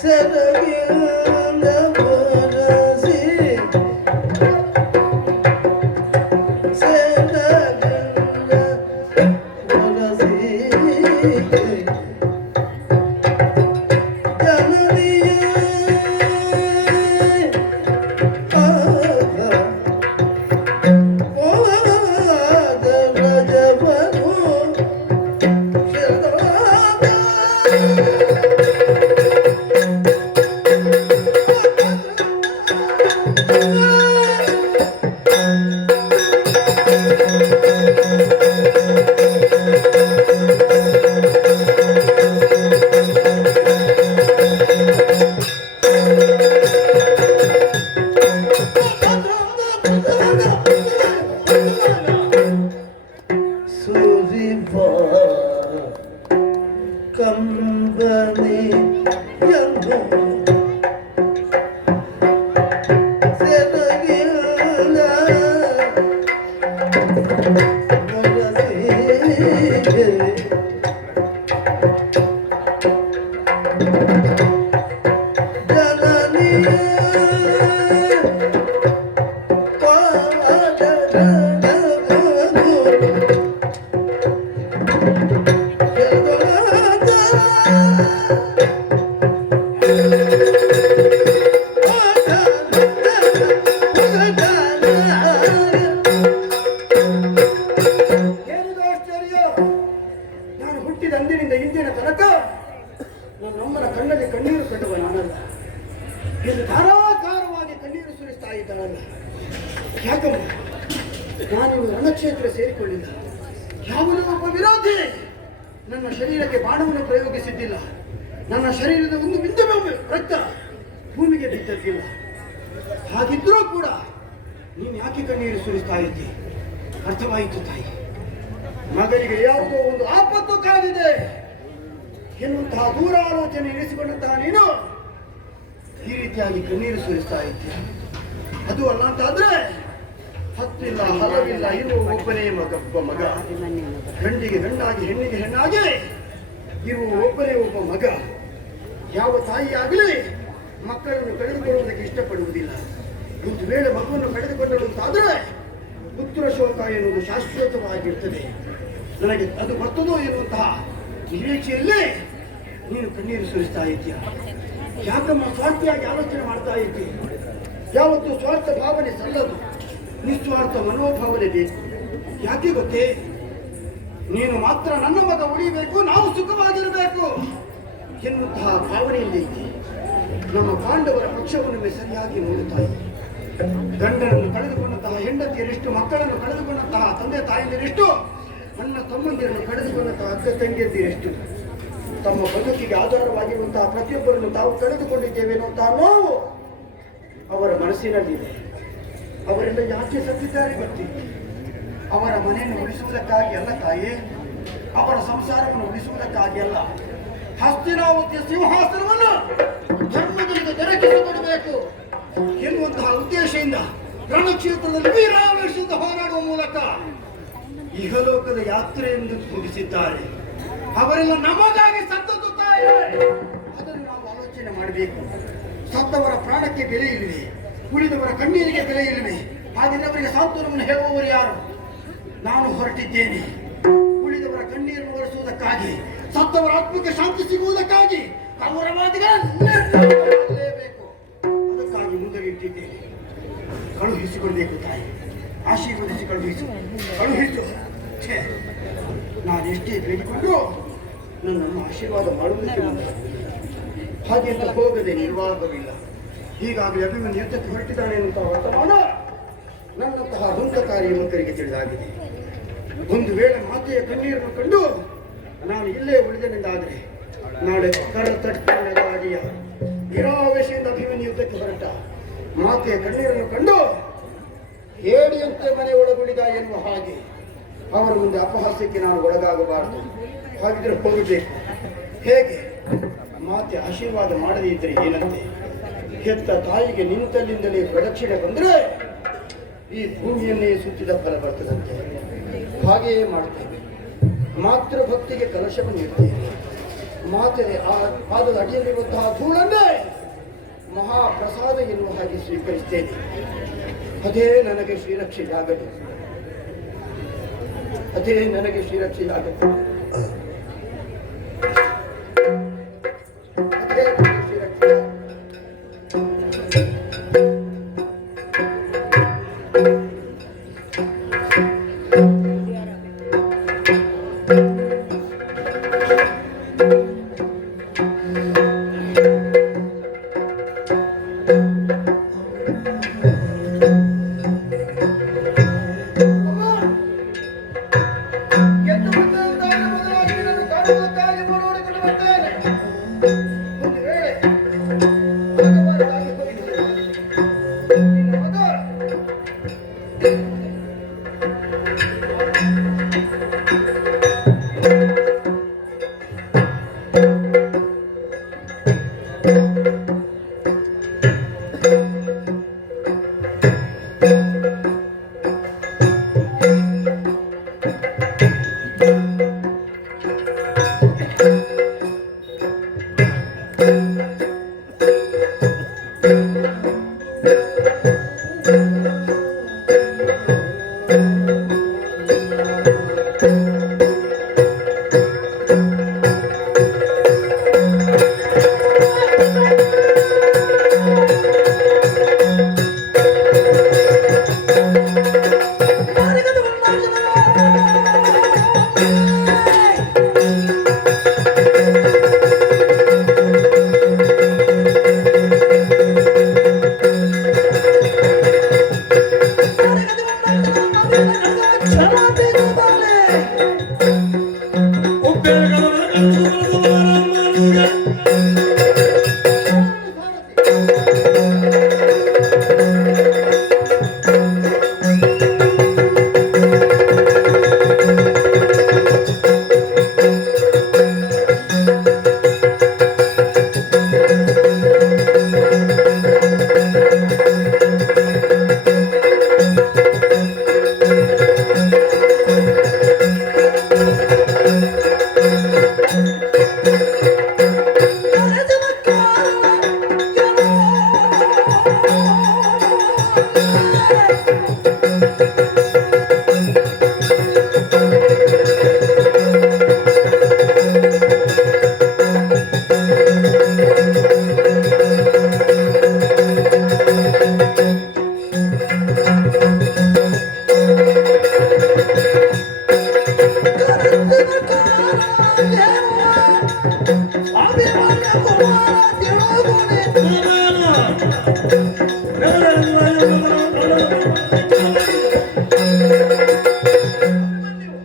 ಸರಗಿಂದ ಬರಸಿ ಸರಗಿಂದ ಬರಸಿ ಜನನಿಯ ರಜಬನು ಕಂಬನಿ ಯಂಗೋ ಸೆರಗಿಲ್ಲ ಬರಸಿ ಜನನಿಯ ಏನಿದು ಆಶ್ಚರ್ಯ? ನಾನು ಹುಟ್ಟಿದ ಅಂದಿನಿಂದ ಇಂದಿನ ತನಕ ನನ್ನಮ್ಮನ ಕಣ್ಣಲ್ಲಿ ಕಣ್ಣೀರು ಕಟ್ಟುವ ನಾನಲ್ಲ. ಇದು ಧಾರಾಕಾರವಾಗಿ ಕಣ್ಣೀರು ಸುರಿಸ್ತಾ ಇದ್ದಾಳಲ್ಲ. ಯಾಕಮ್ಮ ನಾನು ರಣಕ್ಷೇತ್ರ ಸೇರಿಕೊಳ್ಳಿಲ್ಲ. ಯಾವುದೋ ಒಬ್ಬ ವಿರೋಧಿ ನನ್ನ ಶರೀರಕ್ಕೆ ಬಾಣವನ್ನು ಪ್ರಯೋಗಿಸಿದ್ದಿಲ್ಲ. ನನ್ನ ಶರೀರದ ಒಂದು ಬಿಂದುವೆ ರಕ್ತ ಭೂಮಿಗೆ ಬಿದ್ದದ್ದಿಲ್ಲ. ಹಾಗಿದ್ರೂ ಕೂಡ ನೀನು ಯಾಕೆ ಕಣ್ಣೀರು ಸುರಿಸ್ತಾ ಇದ್ದಿ? ಅರ್ಥವಾಯಿತು ತಾಯಿ. ಮಗನಿಗೆ ಯಾವುದೋ ಒಂದು ಆಪತ್ತು ಕಾದಿದೆ ಎನ್ನುವಂತಹ ದೂರಾಲೋಚನೆ ಇರಿಸಿಕೊಂಡಂತಹ ನೀನು ಈ ರೀತಿಯಾಗಿ ಕಣ್ಣೀರು ಸುರಿಸ್ತಾ ಇದ್ದೀಯ. ಅದು ಅಲ್ಲ ಅಂತಾದ್ರೆ ಹತ್ತಿಲ್ಲ ಹಲವಿಲ್ಲ ಇರುವ ಒಬ್ಬನೇ ಒಬ್ಬ ಮಗ. ಗಂಡಿಗೆ ಗಂಡಾಗಿ ಹೆಣ್ಣಿಗೆ ಹೆಣ್ಣಾಗಿ ಇರುವ ಒಬ್ಬನೇ ಒಬ್ಬ ಮಗ. ಯಾವ ತಾಯಿಯಾಗಲಿ ಮಕ್ಕಳನ್ನು ಕಳೆದುಕೊಳ್ಳುವುದಕ್ಕೆ ಇಷ್ಟಪಡುವುದಿಲ್ಲ. ಒಂದು ವೇಳೆ ಮಗುವನ್ನು ಕಳೆದುಕೊಂಡಳು ಅಂತಾದರೆ ಪುತ್ರ ಶೋಕ ಎನ್ನುವುದು ಶಾಶ್ವತವಾಗಿರ್ತದೆ. ನನಗೆ ಅದು ಬರ್ತದೋ ಎನ್ನುವಂತಹ ನಿರೀಕ್ಷೆಯಲ್ಲೇ ನೀನು ಕಣ್ಣೀರು ಸುರಿಸ್ತಾ ಇದ್ದೀಯ. ಯಾಕಮ್ಮ ಸ್ವಾರ್ಥಿಯಾಗಿ ಆಲೋಚನೆ ಮಾಡ್ತಾ ಇದ್ದೀಯ? ಯಾವತ್ತು ಸ್ವಾರ್ಥ ಭಾವನೆ ಸಲ್ಲದು, ನಿಸ್ವಾರ್ಥ ಮನೋಭಾವನೆ ಬೇಕು. ಯಾಕೆ ಗೊತ್ತೇ? ನೀನು ಮಾತ್ರ ನನ್ನ ಮಗ ಉಳಿಬೇಕು, ನಾವು ಸುಖವಾಗಿರಬೇಕು ಎನ್ನುವಂತಹ ಭಾವನೆಯಿಂದ ಇದ್ದೆ. ನಮ್ಮ ಪಾಂಡವರ ಪಕ್ಷವನ್ನು ಸರಿಯಾಗಿ ನೋಡುತ್ತಾ ಇದ್ದೆ. ಗಂಡನನ್ನು ಕಳೆದುಕೊಂಡಂತಹ ಹೆಂಡತಿಯರೆಷ್ಟು, ಮಕ್ಕಳನ್ನು ಕಳೆದುಕೊಂಡಂತಹ ತಂದೆ ತಾಯಿಯರೆಷ್ಟು, ನನ್ನ ತಮ್ಮಂದಿರನ್ನು ಕಳೆದುಕೊಂಡಂತಹ ಅಕ್ಕ ತಂಗಿಯಂದಿರೆಷ್ಟು, ತಮ್ಮ ಬದುಕಿಗೆ ಆಧಾರವಾಗಿರುವಂತಹ ಪ್ರತಿಯೊಬ್ಬರನ್ನು ತಾವು ಕಳೆದುಕೊಂಡಿದ್ದೇವೆ ಎನ್ನುವಂತಹ ನೋವು ಅವರ ಮನಸ್ಸಿನಲ್ಲಿದೆ. ಅವರೆಲ್ಲ ಯಾಕೆ ಸತ್ತಿದ್ದಾರೆ ಗೊತ್ತಿಲ್ಲ. ಅವರ ಮನೆಯನ್ನು ಉಳಿಸುವುದಕ್ಕಾಗಿ ಅಲ್ಲ ತಾಯೇ, ಅವರ ಸಂಸಾರವನ್ನು ಉಳಿಸುವುದಕ್ಕಾಗಿ ಅಲ್ಲ, ಹಸ್ತಿನಾವತಿಯ ಸಿಂಹಾಸನವನ್ನು ಧರ್ಮಗಳಿಗೆ ದೊರಕಿಸಿಕೊಡಬೇಕು ಎನ್ನುವಂತಹ ಉದ್ದೇಶದಿಂದ ರಣಕ್ಷೇತ್ರದಲ್ಲಿ ವೀರಾವೇಶದಿಂದ ಹೋರಾಡುವ ಮೂಲಕ ಇಹಲೋಕದ ಯಾತ್ರೆಯನ್ನು ಮುಗಿಸಿದ್ದಾರೆ. ಅವರೆಲ್ಲ ನಮಗಾಗಿ ಸತ್ತುತ್ತಾರೆ. ಅದನ್ನು ನಾವು ಆಲೋಚನೆ ಮಾಡಬೇಕು. ಸತ್ತವರ ಪ್ರಾಣಕ್ಕೆ ಬೆಲೆ ಇಲ್ಲವೆ, ಉಳಿದವರ ಕಣ್ಣೀರಿಗೆ ಬೆಲೆ ಇಲ್ಲವೆ. ಹಾಗೆಂದರೆ ಅವರಿಗೆ ಸಾಂತ್ವನವನ್ನು ಹೇಳುವವರು ಯಾರು? ನಾನು ಹೊರಟಿದ್ದೇನೆ ಉಳಿದವರ ಕಣ್ಣೀರನ್ನು ಒರೆಸುವುದಕ್ಕಾಗಿ, ಸತ್ತವರ ಆತ್ಮಕ್ಕೆ ಶಾಂತಿ ಸಿಗುವುದಕ್ಕಾಗಿ. ಕೌರವಾದಿಗಳೇಬೇಕು, ಅದಕ್ಕಾಗಿ ಮುಂದೆ ಇಟ್ಟಿದ್ದೇನೆ. ಕಳುಹಿಸಿಕೊಳ್ಬೇಕು ತಾಯಿ, ಆಶೀರ್ವದಿಸಿ ಕಳುಹಿಸು. ನಾನೆಷ್ಟೇ ಬೇಡಿಕೊಂಡ್ರು ನನ್ನನ್ನು ಆಶೀರ್ವಾದ ಮಾಡುವುದಕ್ಕೆ ಮುಂದೆ ಹಾಗೆ ಅಂತ ಹೋಗದೆ ನಿರ್ವಾಹವಿಲ್ಲ. ಹೀಗಾಗಿ ಅಭಿಮನ್ಯು ಯುದ್ಧಕ್ಕೆ ಹೊರಟಿದ್ದಾನೆ ಎನ್ನುವಂತಹ ವರ್ತಮಾನ ನನ್ನಂತಹ ಹುಂಕಕಾರಿ ಯುವಕರಿಗೆ ತಿಳಿದಾಗಿದೆ. ಒಂದು ವೇಳೆ ಮಾತೆಯ ಕಣ್ಣೀರನ್ನು ಕಂಡು ನಾನು ಇಲ್ಲೇ ಉಳಿದನೆಂದಾದರೆ ನಾಳೆ ಕರತಟ್ಟೆಯ ನಿರಾವೇಶದಿಂದ ಅಭಿಮನ್ಯು ಯುದ್ಧಕ್ಕೆ ಹೊರಟ ಮಾತೆಯ ಕಣ್ಣೀರನ್ನು ಕಂಡು ಹೇಡಿಯಂತೆ ಮನೆ ಒಳಗುಳಿದ ಎನ್ನುವ ಹಾಗೆ ಅವರ ಮುಂದೆ ಅಪಹಾಸ್ಯಕ್ಕೆ ನಾನು ಒಳಗಾಗಬಾರದು. ಹಾಗಿದ್ರೆ ಹೋಗಬೇಕು. ಹೇಗೆ? ಮಾತೆ ಆಶೀರ್ವಾದ ಮಾಡದೇ ಇದ್ದರೆ ಏನಂತೆ? ಹೆತ್ತ ತಾಯಿಗೆ ನಿಂತಲ್ಲಿಂದಲೇ ಪ್ರದಕ್ಷಿಣೆ ಬಂದರೆ ಈ ಭೂಮಿಯನ್ನೇ ಸುತ್ತಿದ ಫಲ ಬರ್ತದಂತೆ. ಹಾಗೆಯೇ ಮಾಡುತ್ತೇವೆ. ಮಾತೃಭಕ್ತಿಗೆ ಕಲಶವನ್ನು ಇರ್ತೇವೆ. ಮಾತೆ ಆ ಪಾದದ ಅಡಿಯಲ್ಲಿರುವಂತಹ ಧೂಳನ್ನೇ ಮಹಾಪ್ರಸಾದ ಎನ್ನುವ ಹಾಗೆ ಸ್ವೀಕರಿಸ್ತೇನೆ. ಅದೇ ನನಗೆ ಶ್ರೀರಕ್ಷೆಯಾಗದು. ಅದೇ ನನಗೆ ಶ್ರೀರಕ್ಷೆಯಾಗದು. ಅದೇ ನನಗೆ ಶ್ರೀರಕ್ಷೆ. ಗೆದ್ದು ಬಂದಂತಹ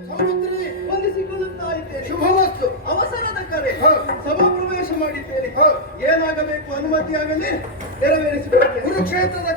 ಸೌಮಿತ್ರಿ, ವಂದಿಸಿಕೊಳ್ಳುತ್ತಾ ಇದ್ದೇನೆ. ಶುಭಮಸ್ತು. ಅವಸರದ ಕರೆ ಹ. ಸಭಾ ಪ್ರವೇಶ ಮಾಡಿದ್ದೇನೆ. ಹ. ಏನಾಗಬೇಕು ಅನುಮತಿಯಾಗಲಿ ನೆರವೇರಿಸಿಕೊಳ್ಳುತ್ತೇನೆ. ಕುರುಕ್ಷೇತ್ರದ